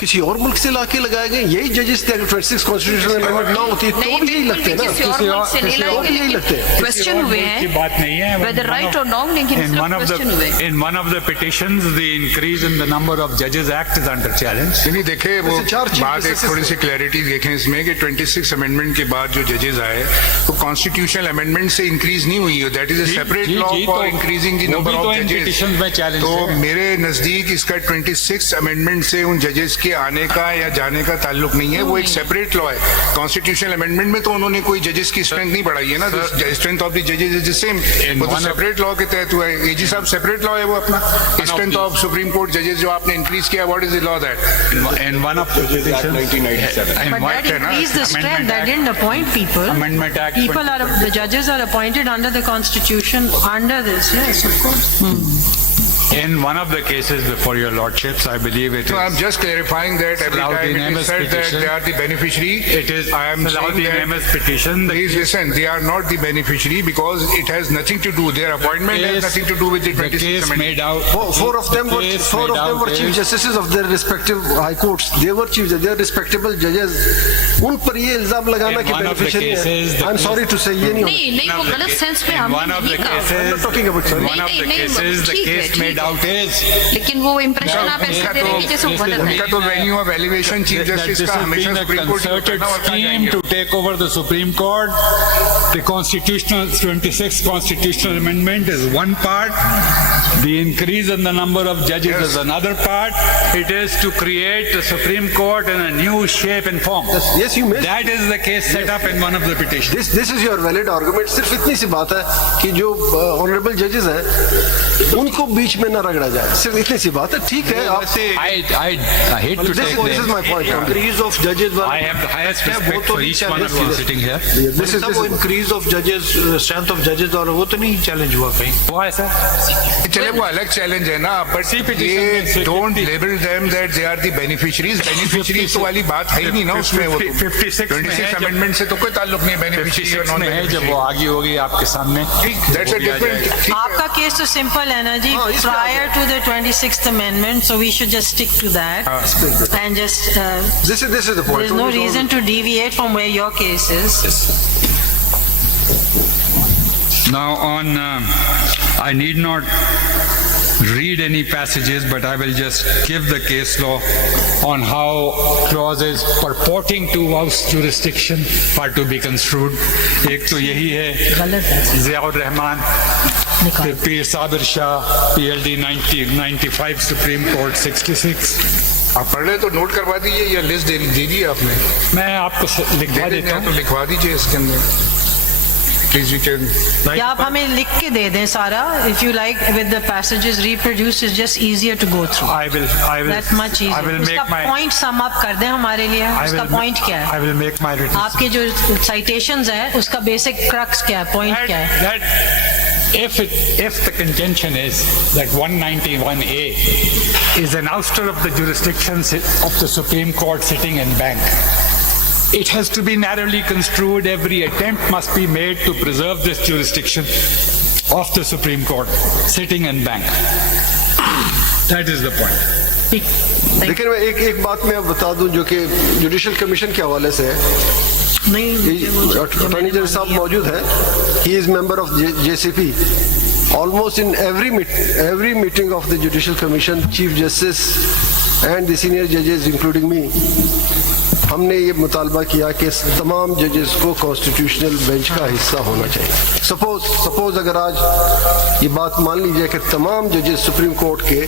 किसी और मुल्क से लाके लगाए गए यही जजेस थे? अगर 26 कॉन्स्टिट्यूशन अमेंडमेंट ना होती तो भी यही लगते ना. किसी और मुल्क से नहीं लाएंगे, लेकिन क्वेश्चन हुए की हैं बात नहीं है. whether right or wrong, लेकिन In one of क्वेश्चन हुए. the in one of the petitions, the increase in the number of judges act is under challenge. नहीं देखे वो वैसे चार चीफ बात, एक justices थोड़ी सी क्लैरिटी देखें इसमें कि 26 अमेंडमेंट के बाद जो जजेस आए तो कॉन्स्टिट्यूशनल अमेंडमेंट से इंक्रीज नहीं हुई है. दैट इज अ सेपरेट जी, लॉ जी, फॉर तो इंक्रीजिंग द वो नंबर भी तो ऑफ इन जजेस. petitions में challenge तो है. मेरे नजदीक इसका 26 अमेंडमेंट से उन जजेस के आने का या जाने का ताल्लुक नहीं है. वो एक सेपरेट लॉ है. कॉन्स्टिट्यूशनल अमेंडमेंट में तो उन्होंने कोई जजेस की स्ट्रेंथ नहीं बढ़ाई है ना. स्ट्रेंथ ऑफ द जजेस इज द सेम. वो तो सेपरेट लॉ के तहत हुआ है. एजी साहब सेपरेट लॉ है वो अपना. स्ट्रेंथ ऑफ सुप्रीम कोर्ट जजेस जो आपने इंक्रीज किया, what is the law that? In one of the petitions, 1997. in But what- that increased the strength, Amendment that Act- didn't appoint people. Amendment Act People are, the judges are appointed under the constitution, under this, yes, of course. In one of the cases before your lordships, I believe it So I'm is. just clarifying that every time Salahuddin it is Ahmed's said that petition. they are the beneficiary. It is I am saying Salahuddin that, Ahmed's petition. The please listen, they are not the beneficiary because it has nothing to do, their appointment has nothing to do with the the 26th case amendment. made out. Four of them the case were made out chief is- justices of their respective high courts. They were chief, they are respectable judges. उन पर ये इल्जाम लगाना In कि one of the beneficiary cases, है. the I'm sorry to say ये नहीं होना. नहीं वो gलत सेंस में In हमने one of the नहीं कहा. cases, I'm not talking about- in नहीं, one of the नहीं, cases, the ठीक है, case ठीक made है. out is लेकिन वो इम्प्रेशन आप ऐसे दे रहे हैं कि जैसे वो गलत उनका है. तो venue of elevation chief that justice this का has हमेशा been a supreme court concerted scheme to take over the Supreme Court. The constitutional 26th constitutional amendment is one part. The increase in the number of judges is another part. It is to create the Supreme Court in a new shape and form. Yes, you may. That is the case set up in one of the petitions. This is your valid argument. सिर्फ इतनी सी बात है कि जो honourable जजेस हैं उनको बीच में न रगड़ा जाए. सिर्फ इतनी सी बात है. ठीक है आप I hate to take this is my point. Increase of judges I have the highest वो respect तो for नहीं each one of challenge you हुआ. sitting here. this is वो इंक्रीज ऑफ जजेस, स्ट्रेंथ ऑफ जजेस और वो तो नहीं चैलेंज हुआ कहीं. हुआ ऐसा? चले वो अलग चैलेंज है ना, बट See petition में they से don't 50 label them that they are the beneficiaries. Beneficiaries तो वाली बात है ही नहीं ना उसमें. वो 56 में है 26 जब- अमेंडमेंट से तो कोई ताल्लुक नहीं है बेनिफिशियरी और 56 नॉन में है जब बेनिफिशियरी. वो आगे होगी आपके सामने. That's a different. आपका केस तो सिंपल है ना जी, हाँ, इसमें prior to the 26th amendment, so we should just stick to that and just, this is the point. there's no reason to deviate from where your case is. Now on, I need not read any passages, but I will just give the case law on how clauses purporting to oust jurisdiction are to be construed. एक तो यही है गलत है, ज़ियाउर रहमान, निकाल. फिर पीर Sabir Shah, PLD 95 supreme court 66. आप पढ़ रहे तो नोट करवा दीजिए या लिस्ट दे दीजिए आपने. मैं आपको लिखवा दे देता देते हैं तो हूँ. लिखवा दीजिए इसके अंदर. Please, you can. या आप हमें लिख के दे दें सारा, if you like, with the passages reproduced, it's just easier to go through. I will That much I easier. will उसका make my point sum up कर दें हमारे लिए, I उसका will- point क्या है? I will make my written आपके जो citations है, उसका basic crux क्या है, point क्या है? that if the contention is that 191A is an ouster of the jurisdictions of the Supreme Court sitting in bank, it has to be narrowly construed. Every attempt must be made to preserve this jurisdiction of the Supreme Court sitting in bank. That is the point. लेकिन मैं एक बात मैं अब बता दूं जो कि जुडिशल कमीशन के हवाले से है। अटॉर्नी जनरल साहब मौजूद है। He is member of JCP. Almost in every meeting of the judicial commission, chief justice and the senior judges including me, हमने ये मुतालबा किया कि तमाम जजेस को कॉन्स्टिट्यूशनल बेंच का हिस्सा होना चाहिए। सपोज अगर आज ये बात मान लीजिए कि तमाम जजेस सुप्रीम कोर्ट के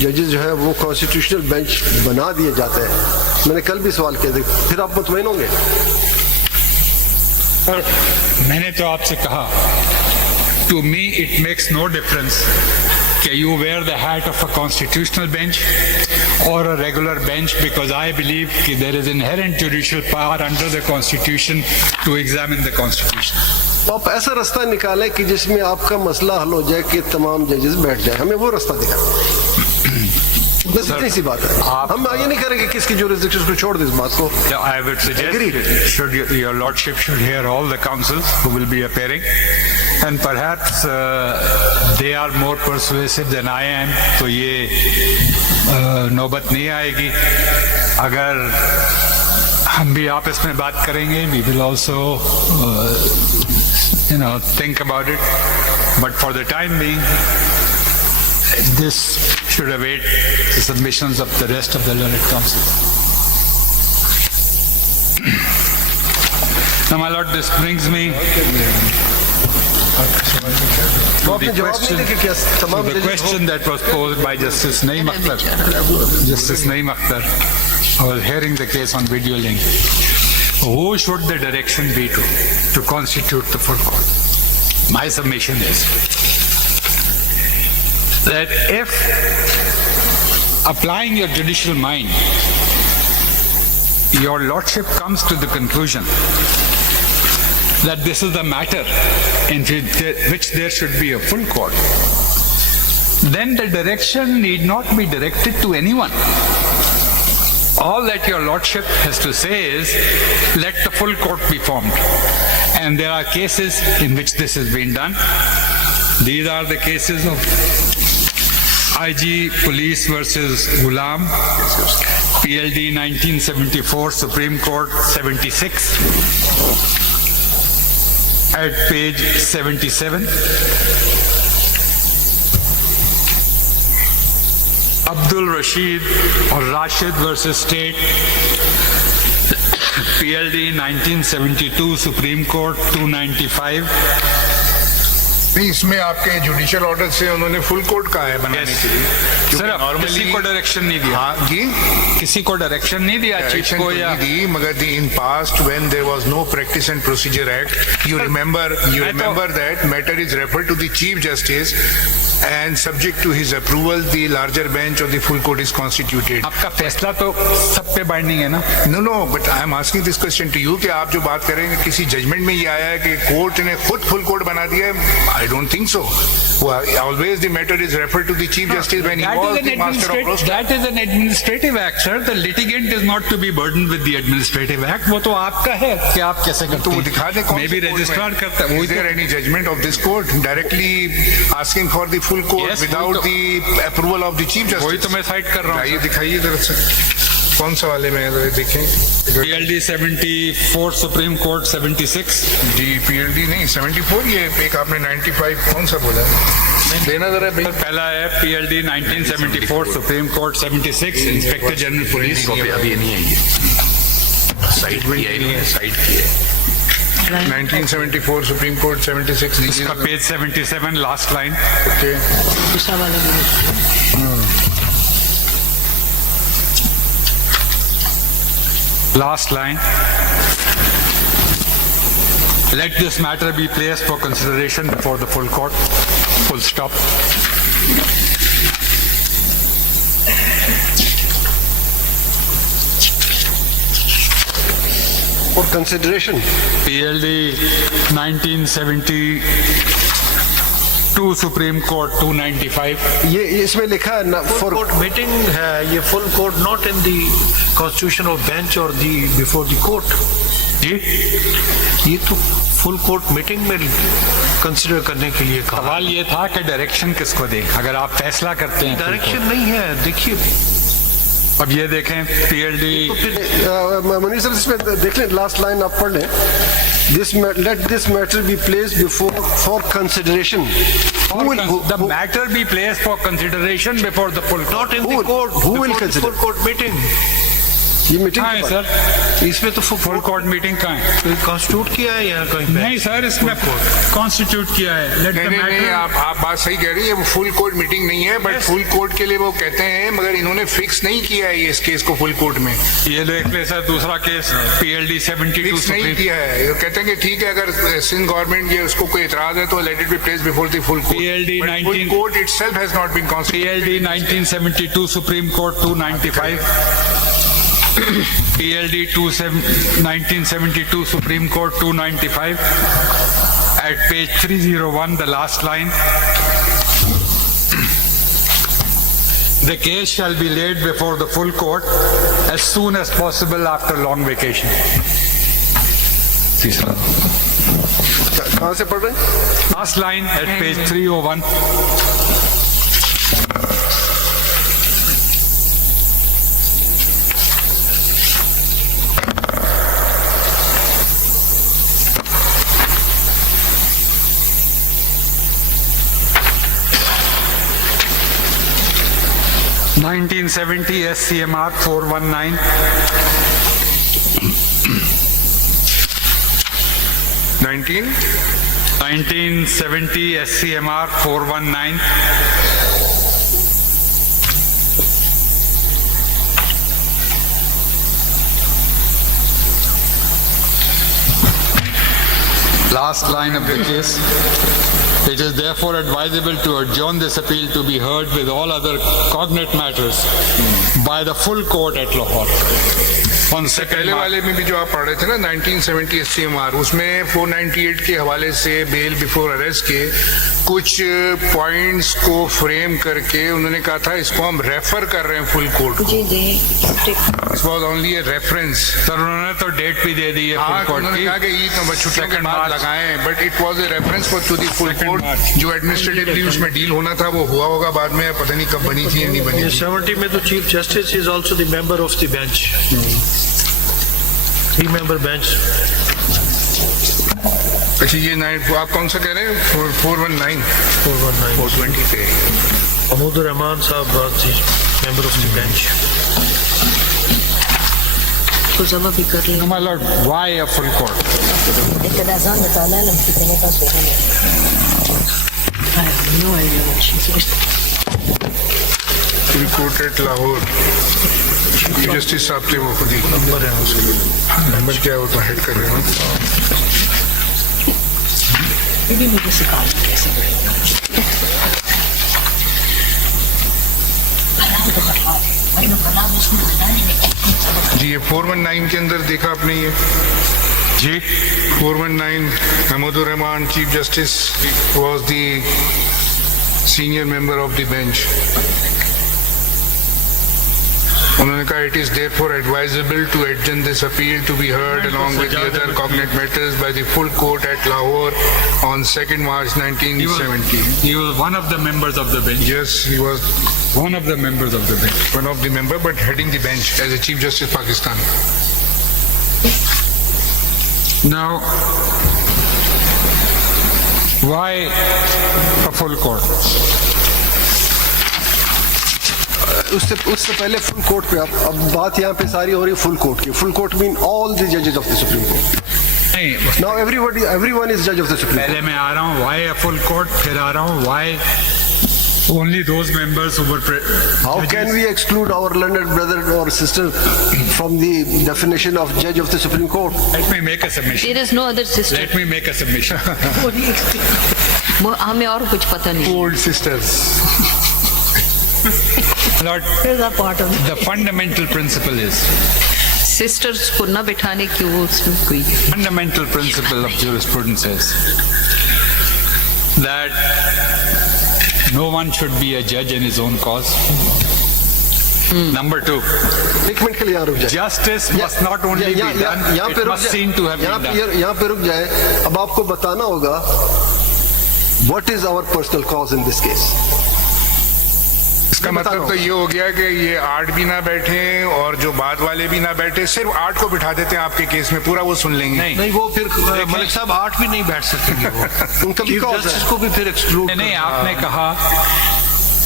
जजेस जो है वो कॉन्स्टिट्यूशनल बेंच बना दिए जाते हैं, मैंने कल भी सवाल किया था, फिर आप मुतमईन होंगे? मैंने तो आपसे कहा, to me it makes no difference कि you wear the hat of a constitutional bench or a regular bench, because I believe that there is inherent judicial power under the constitution to examine the constitution. तो आप ऐसा रास्ता निकालें कि जिसमें आपका मसला हल हो जाए कि तमाम जजेस बैठ जाए, हमें वो रास्ता दिखाएं। बस इतनी सी बात है। हम ये नहीं करेंगे किसकी जुरिसडिक्शन को छोड़ दे इस बात को। I would suggest your lordship should hear all the counsels who will be appearing, and perhaps they are more persuasive than I am, तो ये नौबत नहीं आएगी। अगर हम भी आपस में बात करेंगे, we will also think about it, but for the time being this should await the submissions of the rest of the learned counsel. Now, my lord, this brings me to the question that was posed by Justice Naeem Akhtar. Justice Naeem Akhtar, I was hearing the case on video link. Who should the direction be to constitute the full court? My submission is that if, applying your judicial mind, your lordship comes to the conclusion that this is the matter in which there should be a full court, then the direction need not be directed to anyone. All that your lordship has to say is, let the full court be formed. And there are cases in which this has been done. These are the cases of IG Police versus Ghulam, PLD 1974, Supreme Court 76, at page 77. Abdul Rashid or Rashid versus State, PLD 1972, Supreme Court 295. नहीं, इसमें आपके judicial order से उन्होंने full court कहा है बनाने के लिए। सर, किसी को डायरेक्शन नहीं दिया। हाँ जी, किसी को डायरेक्शन नहीं दिया चीफ को या दी, मगर in past when there was no practice and procedure act, you remember that matter is referred to the chief justice and subject to his approval the larger bench or the full court is constituted. आपका फैसला तो सब पे binding है ना? No, but I am asking this question to you कि आप जो बात करेंगे किसी जजमेंट में ये आया है कि कोर्ट ने खुद फुल कोर्ट बना दिया है? I don't think so. Always the matter is referred to the chief justice when he was the master of process. That is an administrative act, sir. The litigant is not to be burdened with the administrative act. वो तो आपका है कि आप कैसे करते हैं। तो वो दिखा दें कौन मैं भी रजिस्ट्रार करता हूँ। Is there any judgment of this court directly asking for the full court Yes, without the approval of the chief justice? वही तो मैं साइड कर रहा हूँ। दिखाइए जरा से कौन सा वाले में है, देखें। PLD 74, Supreme Court 76. जी, PLD नहीं 74, ये एक आपने 95 कौन सा बोला है? देना जरा भाई। पहला है PLD 1974, Supreme Court 76, inspector general police. अभी नहीं है ये, साइड में नहीं है, साइड की है। 1974 Supreme Court 76, इसका पेज 77, लास्ट लाइन। ओके, दूसरा वाला भी। Last line. Let this matter be placed for consideration before the full court. Full stop. For consideration. PLD 1970 2 Supreme Court 295. ये इसमें लिखा है ना Full फॉर court meeting है, ये full court not in the constitution of bench or the before the court. जी ये तो full court meeting में consider करने के लिए कहा. सवाल ये था कि डायरेक्शन किसको दें अगर आप फैसला करते हैं full डायरेक्शन नहीं है, देखिए court। अब ये देखें PLD मनीष सर इसमें देख लें लास्ट लाइन आप पढ़ लें this let this matter be place before for consideration the matter be placed for consideration before the full court. not in Who the court. will before the consider? full court meeting. ये meeting कहाँ है sir इसमें तो full court meeting कहाँ है? Constitute किया है या कहीं पे? नहीं सर इसमें कॉन्स्टिट्यूट किया है लेट नहीं द नहीं नहीं मैटर आप बात सही कह रही है, वो फुल कोर्ट मीटिंग नहीं है, बट फुल कोर्ट के लिए वो कहते हैं, मगर इन्होंने फिक्स नहीं किया है इस केस को फुल कोर्ट में, ये देख ले सर दूसरा केस PLD 72 फिक्स नहीं सुप्रीम किया है। ये कहते हैं कि ठीक है अगर सिंध गवर्नमेंट ये उसको कोई इतराज है तो let it be place before the full court. PLD full 19 court itself has not been constituted. PLD 1972 Supreme Court 295 PLD 1972 Supreme Court 295 at page 301 the last line the case shall be laid before the full court as soon as possible after long vacation तीसरा कहाँ से पढ़ रहे हैं last line at page 301 1970 SCMR 419 1970 SCMR 419 last line of the case. It is therefore advisable to adjourn this appeal to be heard with all other cognate matters by the full court at Lahore. On second पहले March. वाले में भी जो आप पढ़ रहे थे ना 1970 SCMR, उसमें 498 के हवाले से बेल बिफोर अरेस्ट के कुछ पॉइंट्स को फ्रेम करके उन्होंने कहा था इसको हम रेफर कर रहे हैं फुल कोर्ट को। It was only a reference. Sir उन्होंने तो डेट भी दे दी है हाँ फुल कोर्ट उन्होंने की कहा कि ईद नंबर छुट्टियों के Second बाद March. लगाएं, but it was a reference for to the full Second court. March. जो एडमिनिस्ट्रेटिवली उसमें डील होना था वो हुआ होगा बाद में, पता नहीं कब बनी थी या नहीं बनी ये थी। 70 में तो chief justice is also the member of the bench, 3 member bench. अच्छा ये आप कौन सा कह रहे हैं 419 420 पे Mahmood Rahman साहब was the member of the bench. तो जमा भी कर ले। No, my lord, why a full court? I have no idea what she said. Full court at Lahore chief justice साहब थे वो खुद ही नंबर है उसके। नंबर क्या होता हेड कर रहे हो Maybe मुझे सिखाना कैसे करेगा। जी ये 419 के अंदर देखा आपने ये जी 419 Mahmood Rahman chief justice was the senior member of the bench. उन्होंने कहा it is therefore advisable to adjourn this appeal to be heard along with the other cognate matters by the full court at Lahore on 2nd March 1970. He was one of the members of the bench. Yes, he was One of the members of the bench. one of the member but heading the bench as a Chief Justice Pakistan. Now, why a full court? उससे पहले full court पे अब बात यहाँ पे सारी हो रही है फुल कोर्ट की। Full court mean all the जजेस ऑफ द सुप्रीम कोर्ट। नहीं नाउ एवरीवन इज जज ऑफ द सुप्रीम पहले मैं आ रहा हूँ why a full court, फिर आ रहा हूँ why only those members who were How can we exclude our learned brother or sister from the definition of judge of the Supreme Court? Let me make a submission. There is no other sister. Let me make a submission. वो हमें और कुछ पता नहीं। Old sisters. Lord, Here's a part of it. the fundamental principle is, sisters को न बिठाने की वो उसमें कोई fundamental principle of jurisprudence is, that no one should be a judge in his own cause. Number two, एक minute के लिए यहाँ रुक जाए। justice must not only be done, it must seem to have been done. यहाँ पे रुक जाए। अब आपको बताना होगा what is our personal cause in this case. इसका मतलब तो ये हो गया कि ये 8 भी ना बैठे और जो बाद वाले भी ना बैठे, सिर्फ 8 को बिठा देते हैं आपके केस में, पूरा वो सुन लेंगे। नहीं, वो फिर मलिक साहब 8 भी नहीं बैठ सकेंगे वो। उनका भी चीफ cause है। जस्टिस को भी फिर एक्सक्लूड नहीं, आपने कहा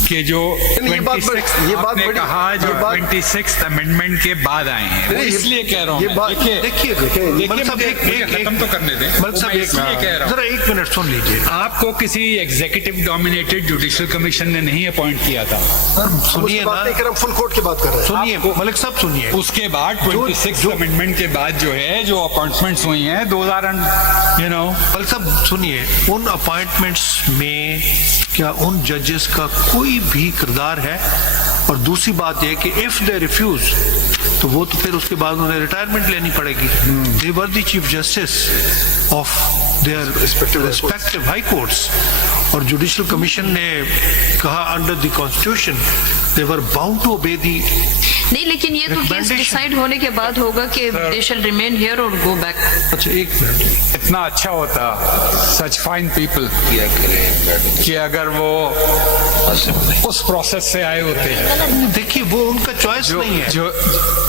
कि जो ये बात 26 आपने बड़ी- कहा जो ये बात- 26th अमेंडमेंट के बाद आए हैं, वो नहीं, ये- इसलिए कह रहा हूँ ये मैं। बात- देखिए देखिए मलिक साहब मुझे खत्म तो करने दें। मलिक साहब मैं इसलिए कह रहा हूँ, जरा 1 मिनट सुन लीजिए। आपको किसी एग्जीक्यूटिव डोमिनेटेड जुडिशियल कमीशन ने नहीं अपॉइंट किया था। सुनिए बात ना, नहीं कर रहे, हम फुल कोर्ट की बात कर रहे हैं। सुनिए मलिक साहब सुनिए। उसके बाद 26th अमेंडमेंट के बाद जो है जो अपॉइंटमेंट्स हुई हैं 2000 मलिक साहब सुनिए, उन अपॉइंटमेंट्स में क्या उन जजेस का कोई भी किरदार है? और दूसरी बात यह कि इफ दे रिफ्यूज तो वो तो फिर उसके बाद उन्हें रिटायरमेंट लेनी पड़ेगी। They were the chief justice of their respective high courts, और जुडिशियल कमीशन ने कहा under the constitution they were bound to obey the. नहीं, लेकिन ये तो केस Recommendation. डिसाइड होने के बाद होगा कि दे शैल रिमेन हियर और गो बैक। अच्छा 1 मिनट, इतना अच्छा होता सच फाइन पीपल कि अगर वो उस प्रोसेस से आए होते। देखिए वो उनका चॉइस नहीं है। जो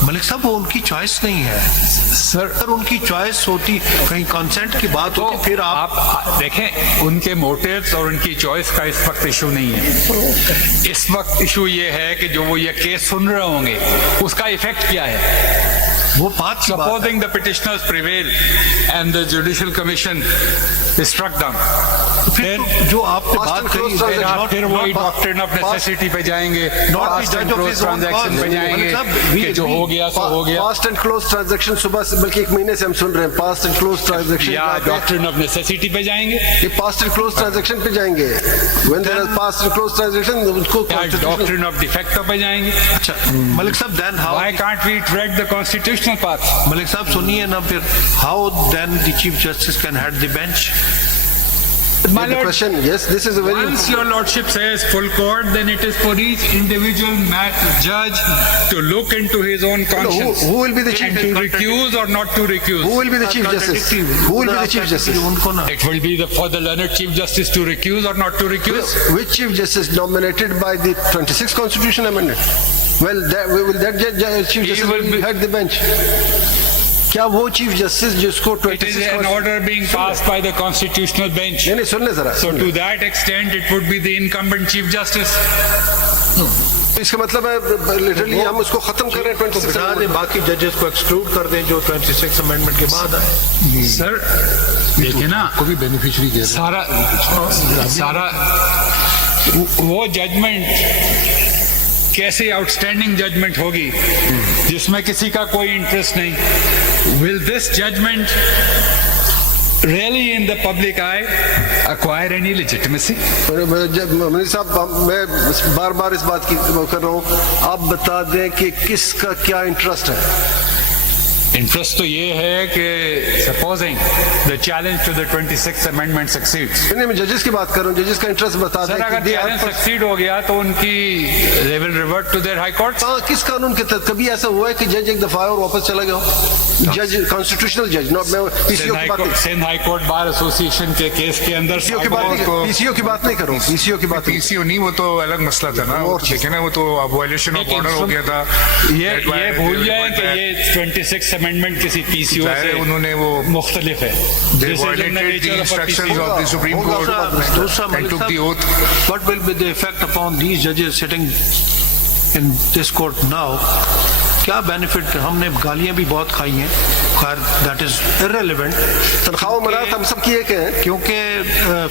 मलिक साहब वो उनकी चॉइस नहीं है। सर अगर उनकी चॉइस होती, कहीं कंसेंट की बात होती, फिर आप देखें उनके मोटिव्स और उनकी चॉइस का इस वक्त इशू नहीं है। इस वक्त इशू ये है कि जो वो ये केस सुन रहे होंगे उसका इफेक्ट क्या है। वो बात की बात है। Supposing the petitioners prevail and the judicial commission is struck down, फिर तो जो आपने Fast बात and करी close फिर आप not- फिर वही not- डॉक्ट्रिन ऑफ नेसेसिटी पे जाएंगे, Not the fast judge and of close his own transaction cause. पे जाएंगे मतलब साहब, कि जो हो गया सो हो गया, फास्ट एंड क्लोज ट्रांजैक्शन सुबह से बल्कि 1 महीने से हम सुन रहे हैं। फास्ट एंड क्लोज ट्रांजैक्शन या डॉक्ट्रिन ऑफ नेसेसिटी पे जाएंगे ये फास्ट एंड क्लोज ट्रांजैक्शन पे जाएंगे। When there is fast and close transaction उसको या डॉक्ट्रिन ऑफ डिफेक्ट पे जाएंगे। अच्छा मलिक साहब then how Why can't we tread the constitutional path? Malik साहब सुनिए ना, फिर how then the chief justice can head the bench? My the lord, question, yes, this is a very once your lordship says full court, then it is for each individual judge to look into his own conscience who will be the chief and to recuse or not to recuse. who will be the chief justice? Who will be the chief justice? उनको ना It will be for the learned chief justice to recuse or not to recuse. Which chief justice nominated by the 26th Constitution Amendment? Well, will that chief justice will be- head the bench? क्या वो chief justice जिसको It is 26 an order being passed by the constitutional bench. नहीं सुन ले जरा। So to that extent, it would be the incumbent chief justice. इसका मतलब है literally हम उसको खत्म कर रहे हैं 26 बिठा दें, बाकी जजेस को एक्सक्लूड कर दें जो 26 अमेंडमेंट के बाद आए। सर देखिए ना, कोई बेनिफिशियरी सारा वो जजमेंट कैसे आउटस्टैंडिंग जजमेंट होगी जिसमें किसी का कोई इंटरेस्ट नहीं। Will this judgement really in the public eye acquire any legitimacy? Manish साहब मैं बार बार इस बात की वो कर रहा हूँ, आप बता दें कि किसका क्या इंटरेस्ट है। इंटरेस्ट तो ये है कि supposing the challenge to the 26th amendment succeeds. नहीं मैं जजेस की बात कर रहा हूँ, जजेस का इंटरेस्ट बता दें सर अगर कि they are चैलेंज सक्सीड हो गया तो उनकी they will revert to their high court. हाँ, किस कानून के तहत कभी ऐसा हुआ है कि जज एक दफा और वापस चला गया हो? जज कॉन्स्टिट्यूशनल जज, नॉट मैं पीसीओ की बात नहीं, Sindh high court bar association के केस के अंदर पीसीओ की बात नहीं, पीसीओ की बात नहीं करूँ, पीसीओ की बात नहीं। पीसीओ नहीं, वो तो अलग मसला था ना। वो तो देखे ना, वो तो वायलेशन ऑफ ऑर्डर हो गया था। ये भूल जाए कि ये 26th अमेंडमेंट किसी पीसीओ से उन्होंने वो मुख्तलिफ है। they violated the instructions of the Supreme Court and took the oath. What will be the effect upon these judges sitting in this court now? क्या बेनिफिट? हमने गालियां भी बहुत खाई हैं, खैर दैट इज इररिलेवेंट। तनख्वाह मराहत हम सब की एक है, क्योंकि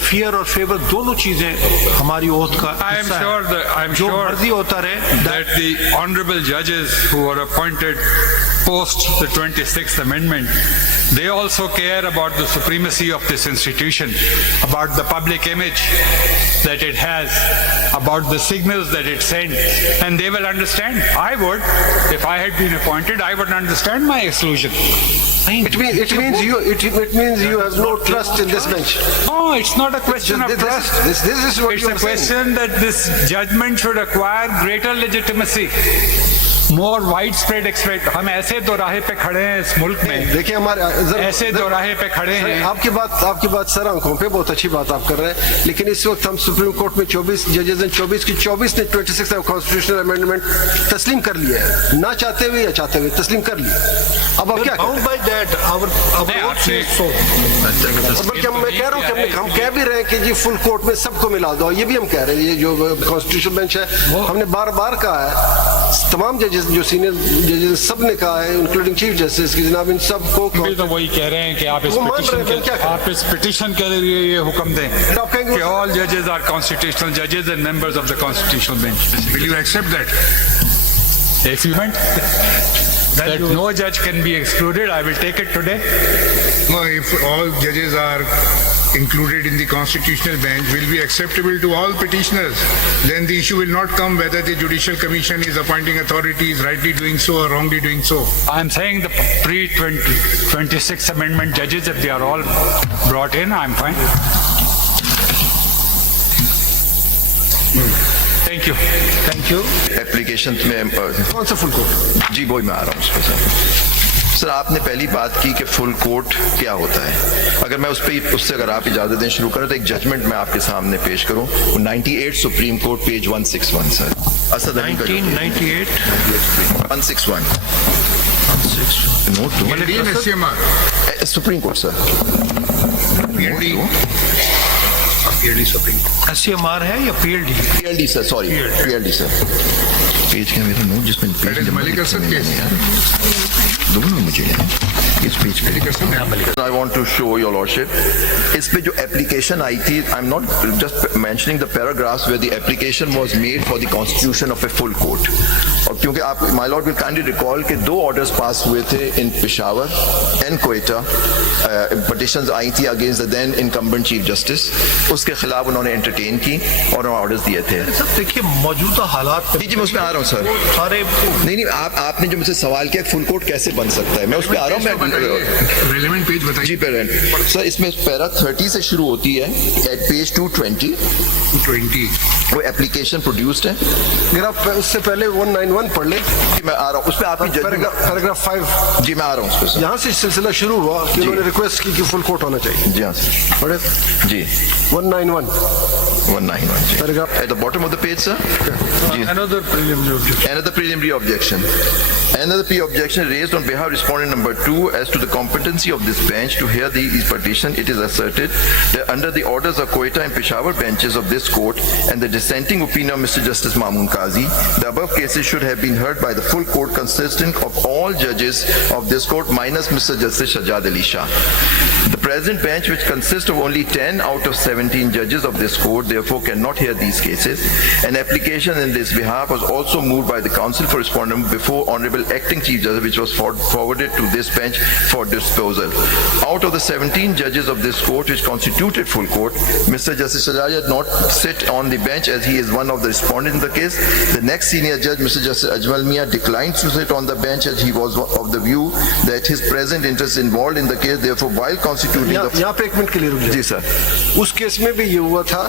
फियर और फेवर दोनों चीजें हमारी ओथ का I am हिस्सा sure है। that I am जो sure मर्जी होता रहे that the honorable judges who are appointed post the 26th Amendment, they also care about the supremacy of this institution, about the public image that it has, about the signals that it sends, and they will understand. I would, if I had been appointed, I would understand my exclusion. It means you have no trust in this bench. No, it's not a question of trust. This is what It's you a are saying. question that this judgment should acquire greater legitimacy, more widespread expect. हम ऐसे दोराहे पे खड़े हैं इस मुल्क में, देखिए हमारे ऐसे दोराहे पे खड़े हैं. आपकी बात सर आंखों पे बहुत अच्छी बात आप कर रहे हैं, लेकिन इस वक्त हम सुप्रीम कोर्ट में 24 जजेस हैं, 24 की 24 ने 26 कॉन्स्टिट्यूशनल अमेंडमेंट तस्लीम कर लिया है, ना चाहते हुए या चाहते हुए तस्लीम कर लिया. अब क्या Bound by that, our नहीं, vote आपने- says so. बल्कि मैं कह रहा हूँ कि हम कह भी रहे हैं कि जी फुल कोर्ट में सबको मिला दो, ये भी हम कह रहे हैं. ये जो कॉन्स्टिट्यूशन बेंच है, हमने बार बार कहा है, तमाम जजेस जो सीनियर जजेस सब ने कहा है, इंक्लूडिंग चीफ जस्टिस की जनाब इन सबको भी तो वही कह रहे हैं कि आप इस वो मान रहे हैं, पिटीशन क्या के करें? आप इस पिटीशन के लिए ये हुक्म दें आप कहेंगे कि all judges are constitutional judges and members of the constitutional bench. Will you accept that? If you meant that no judge can be excluded, I will take it today. No, if all judges are included in the constitutional bench will be acceptable to all petitioners, then the issue will not come whether the Judicial Commission is appointing authorities rightly doing so or wrongly doing so. I am saying the pre-26th Amendment judges, if they are all brought in, I am fine. Thank you. Thank you. Application में कौन सा full court? जी वही मैं आ रहा हूँ उस पर sir. आपने पहली बात की कि फुल कोर्ट क्या होता है. अगर मैं उससे अगर आप इजाजत दें शुरू करें तो एक जजमेंट मैं आपके सामने पेश करूं. 98 supreme court page 161 sir. Asad Ali का 1998, 161 note PLD and SCMR. Supreme court sir. SCMR है या PLD? PLD sir, sorry PLD sir. Page क्या मेरा नोट जिसमें That is Malik Asad case. दोनों मुझे इस पेज पे I want to show your lordship. इस पे जो एप्लीकेशन आई थी, I am not just mentioning the paragraphs where the application was made for the constitution of a full court. और क्योंकि आप my lord will kindly recall कि 2 orders pass हुए थे in Peshawar and Quetta. Petitions आई थी against the then incumbent chief justice. उसके खिलाफ उन्होंने एंटरटेन की और ऑर्डर्स दिए थे. सब देखिए मौजूदा हालात जी मैं उसमें आ रहा हूँ सर. सारे नहीं आपने जो मुझसे सवाल किया फुल कोर्ट कैसे बन सकता है, मैं उस पर आ रहा हूँ. मैं Relevant page बताइए. जी पेरेंट सर, इसमें पैरा 30 से शुरू होती है एट पेज 220. 20. वो एप्लीकेशन प्रोड्यूस्ड है. अगर आप उससे पहले 191 पढ़ लें, जी मैं आ रहा हूँ उस पर. आपकी जजमेंट पैराग्राफ 5 जी मैं आ रहा हूँ उस पर सर. यहाँ से सिलसिला शुरू हुआ कि उन्होंने रिक्वेस्ट की कि फुल कोर्ट होना चाहिए. जी हाँ सर. पढ़े जी 191 191 जी. Paragraph. At the bottom of the page sir. Ji. another preliminary objection. Another preliminary objection. Another pre-objection raised on behalf of respondent number 2 as to the competency of this bench to hear these petition. It is asserted that under the orders of Quetta and Peshawar benches of this court and the dissenting opinion of Mr. Justice Mamoon Qazi, the above cases should have been heard by the full court consisting of all judges of this court minus Mr. Justice Shahjad Ali Shah. The present bench, which consists of only 10 out of 17 judges of this court, therefore cannot hear these cases. An application in this behalf was also moved by the counsel for respondent before Honorable Acting Chief Justice, which was forwarded to this bench for disposal. Out of the 17 judges of this court, which constituted full court, Mr. Justice Shahjad did not sit on the bench as he is one of the respondents in the case. The next senior judge, Mr. Justice Ajmal Mia, declined to sit on the bench as he was of the view that his present interest involved in the case. Therefore, while constituting the... यहाँ पे 1 minute के लिए रुक जाइए. जी sir. उस case में भी ये हुआ था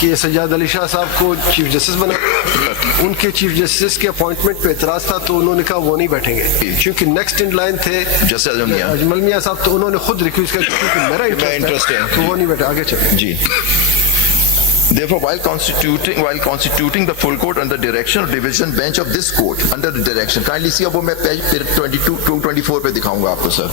कि सज्जाद अली शाह साहब को चीफ जस्टिस बना. उनके चीफ जस्टिस के अपॉइंटमेंट पे एतराज था तो उन्होंने कहा वो नहीं बैठेंगे, क्योंकि नेक्स्ट इन लाइन थे जस्टिस अजमल मियां. अजमल मियां साहब. तो उन्होंने खुद रिक्वेस्ट किया क्योंकि मेरा इंटरेस्ट है तो वो नहीं बैठे. आगे चले जी. Therefore, while constituting the full court under direction of division bench of this court, under the direction, kindly see अब वो मैं पेज 22 224 पे दिखाऊंगा आपको sir.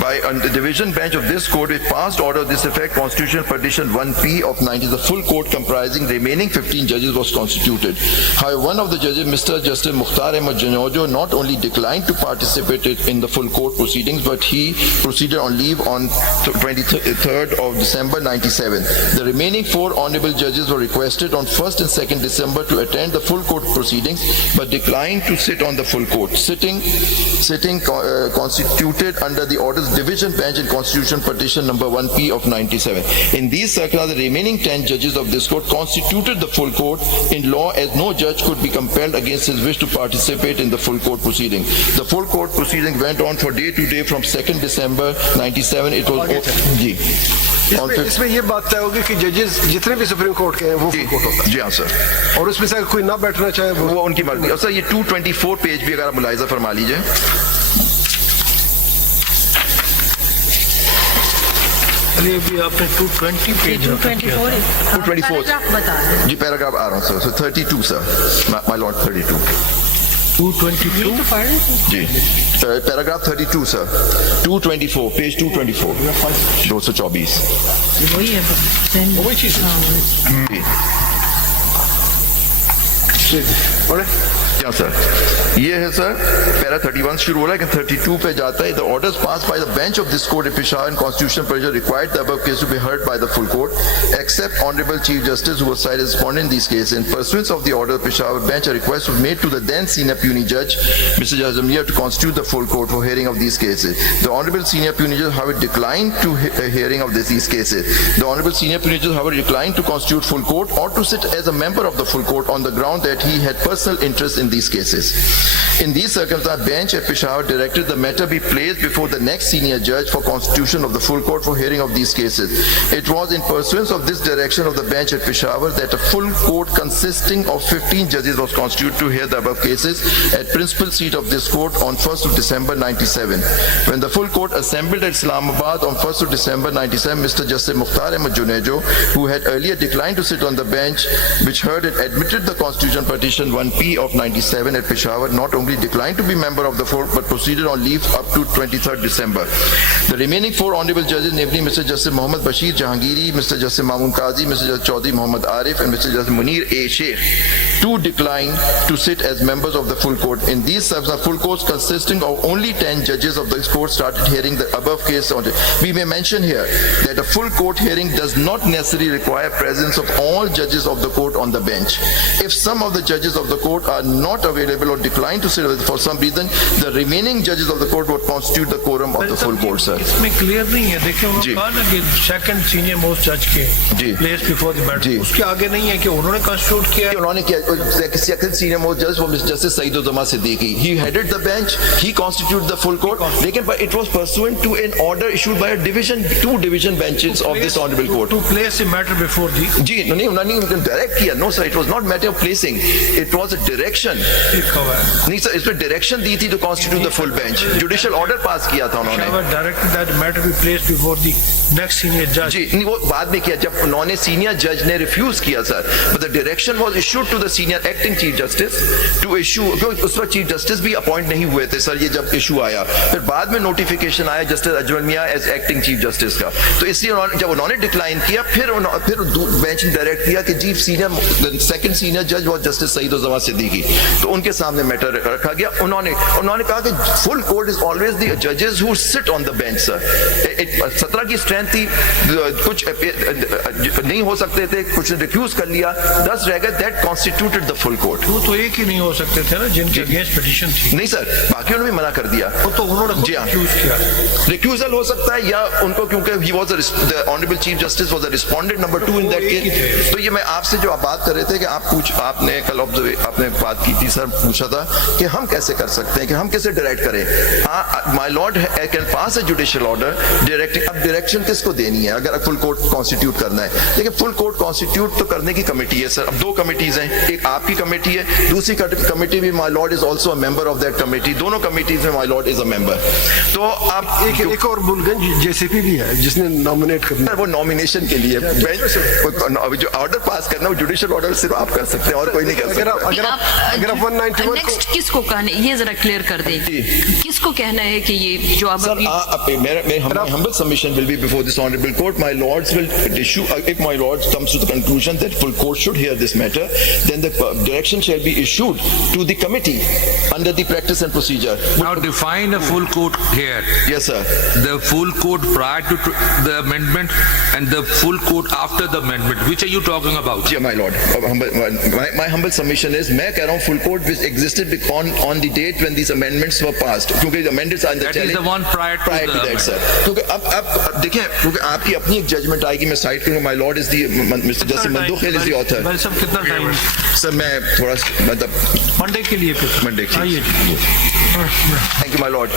by the division bench of this court with passed order of this effect, Constitutional Petition 1P of 90, the full court comprising remaining 15 judges was constituted. However, one of the judges, Mr. Justice Mukhtar Ahmed Junejo, not only declined to participate in the full court proceedings, but he proceeded on leave on 23rd of December 97. The remaining 4 honorable judges were requested on 1st and 2nd December to attend the full court proceedings, but declined to sit on the full court. Sitting constituted under the orders division bench in Constitution Petition number 1P of 97. In these circumstances, the remaining 10 judges of this court constituted the full court in law, as no judge could be compelled against his wish to participate in the full court proceeding. The full court proceeding went on for day to day from 2nd December 97. It was जी On fifth- इसमें ये बात तय होगी कि जजेस जितने भी सुप्रीम कोर्ट के हैं वो फुल कोर्ट होता है जी हाँ सर, और उसमें से अगर कोई ना बैठना चाहे वो उनकी मर्जी। और सर ये 224 पेज भी अगर आप मुलाहिजा फरमा लीजिए। अरे अभी आपने 220 पेज 224 224 पैराग्राफ बता दें। जी पैराग्राफ आ रहा हूँ sir. So 32 sir, my Lord 32 222 तो पढ़ रहे थे। जी पैराग्राफ 32 सर, 224 पेज 224 224 वही है same- वही चीज़ है। हाँ, वही। जी और क्या सर, ये है सर पैरा 31 शुरू हो रहा है कि 32 पे जाता है। The orders pass by the bench of this court Peshawar and constitutional pressure required the above case to be heard by the full court except honourable chief justice who was side as respondent in this case. In pursuance of the order Peshawar bench a request was made to the then senior puny judge Mr. Jazamia to constitute the full court for hearing of these cases. The honorable senior puny judge however declined to hearing of these cases. The honorable senior puny judge however declined to constitute full court or to sit as a member of the full court on the ground that he had personal interest in these cases. In these circumstances, bench at Peshawar directed the matter be placed before the next senior judge for constitution of the full court for hearing of these cases. It was in pursuance of this direction of the bench at Peshawar that a full court consisting of 15 judges was constituted to hear the above cases at principal seat of this court on 1st of December 97. When the full court assembled at Islamabad on 1st of December 97, Mr. Justice Mukhtar Ahmed Junejo, who had earlier declined to sit on the bench which heard it, admitted the constitution petition 1P of 97 at Peshawar, not only declined to be member of the court but proceeded on leave up to 23rd December. The remaining 4 honorable judges, namely Mr. Justice Mohammad Bashir Jahangiri, Mr. Justice Mamun Qazi, Mr. Justice Chaudhry Mohammad Arif and Mr. Justice Munir A. Sheikh, too declined to sit as members of the full court. In these subsequent full courts consisting of only 10 judges of this court started hearing the above case. We may mention here that a full court hearing does not necessarily require presence of all judges of the court on the bench. If some of the judges of the court are not available or decline to sit for some reason, the remaining judges of the court would constitute the quorum of the full court, sir. इसमें clear नहीं है। देखिए जी। उन्होंने कहा ना कि second senior most जज के जी। प्लेस बिफोर द जी। मैटर, उसके आगे नहीं है कि उन्होंने कॉन्स्टिट्यूट किया है। उन्होंने किया second senior most judge was Justice Saeed-ud-Dama Siddiqui. He headed the bench. He constituted the full court. लेकिन but it was pursuant to an order issued by a two division benches of this honorable court. To place the matter before the जी नहीं उन्होंने direct किया। No sir, it was not matter of placing. It was a direction. लिखा हुआ है। नहीं sir, इसमें direction दी थी to constitute the full bench. Judicial order पास किया था उन्होंने। Shower directed that matter be placed before the next senior judge. जी नहीं वो बाद में किया जब उन्होंने सीनियर जज ने रिफ्यूज किया sir, but the direction was issued to the senior acting chief justice to issue, क्योंकि उस वक्त चीफ जस्टिस भी अपॉइंट नहीं हुए थे सर, ये जब इशू आया फिर बाद में नोटिफिकेशन आया जस्टिस अजमल मियां एज एक्टिंग चीफ जस्टिस का, तो इसलिए जब उन्होंने डिक्लाइन किया फिर बेंच ने डायरेक्ट किया कि चीफ सीनियर सेकंड सीनियर जज वो जस्टिस सईद-उज़्ज़मा सिद्दीकी, तो उनके सामने मैटर रखा गया। उन्होंने कहा कि full court is always the जजेस who sit on the bench sir. 17 की स्ट्रेंथ थी, कुछ नहीं हो सकते थे, कुछ ने रिफ्यूज कर लिया, 10 रह गए, that constituted the full court. वो तो एक ही नहीं हो सकते थे ना जिनके अगेंस्ट पिटीशन थी। नहीं सर, बाकियों ने भी मना कर दिया। वो तो उन्होंने जी हाँ। रिफ्यूज किया। रिक्यूजल हो सकता है या उनको, क्योंकि he was the honourable chief justice was the respondent number 2 in that case. तो ये मैं आपसे जो आप बात कर रहे थे कि आपने कल आपने बात की थी सर, पूछा था कि हम कैसे कर सकते हैं, कि हम कैसे डायरेक्ट करें। My Lord can pass a judicial order directing. अब डायरेक्शन किसको देनी है अगर फुल कोर्ट कॉन्स्टिट्यूट करना है? देखिए फुल कोर्ट कॉन्स्टिट्यूट तो करने की कमेटी है सर। अब 2 कमिटीज हैं, एक आपकी कमेटी है, दूसरी कमेटी भी my Lord is also a member of that committee. दोनों कमिटीज में my Lord is a member. तो आप एक और बुलगंज जेसीपी भी है जिसने नॉमिनेट करना वो नॉमिनेशन के लिए जो ऑर्डर पास करना वो जुडिशियल ऑर्डर सिर्फ आप कर सकते हैं और कोई नहीं कर सकता। पैराग्राफ 191 नेक्स्ट किसको कहना है, ये जरा क्लियर कर दें, किसको कहना है कि ये जो आप Sir, अभी my humble submission will be before this honorable court. My lords will issue, if my lords comes to the conclusion that full court should hear this matter, then the direction shall be issued to the committee under the practice and procedure. Now define a full court here. Yes, sir. The full court prior to the amendment and the full court after the amendment. Which are you talking about? Yeah, my lord. My humble submission is, मैं कह रहा हूँ full court which existed on the date when these amendments were passed. क्योंकि the amendments are in the That is challenge. the one prior to the that, sir. क्योंकि अब देखिए, क्योंकि आपकी अपनी एक जजमेंट आएगी, मैं साइड करूँगा. My lord is the Mr. Justice Mandukh is the author. भाई साहब कितना टाइम सर मैं थोड़ा मतलब मंडे के लिए फिर Monday के लिए. आइए Thank you, my lord.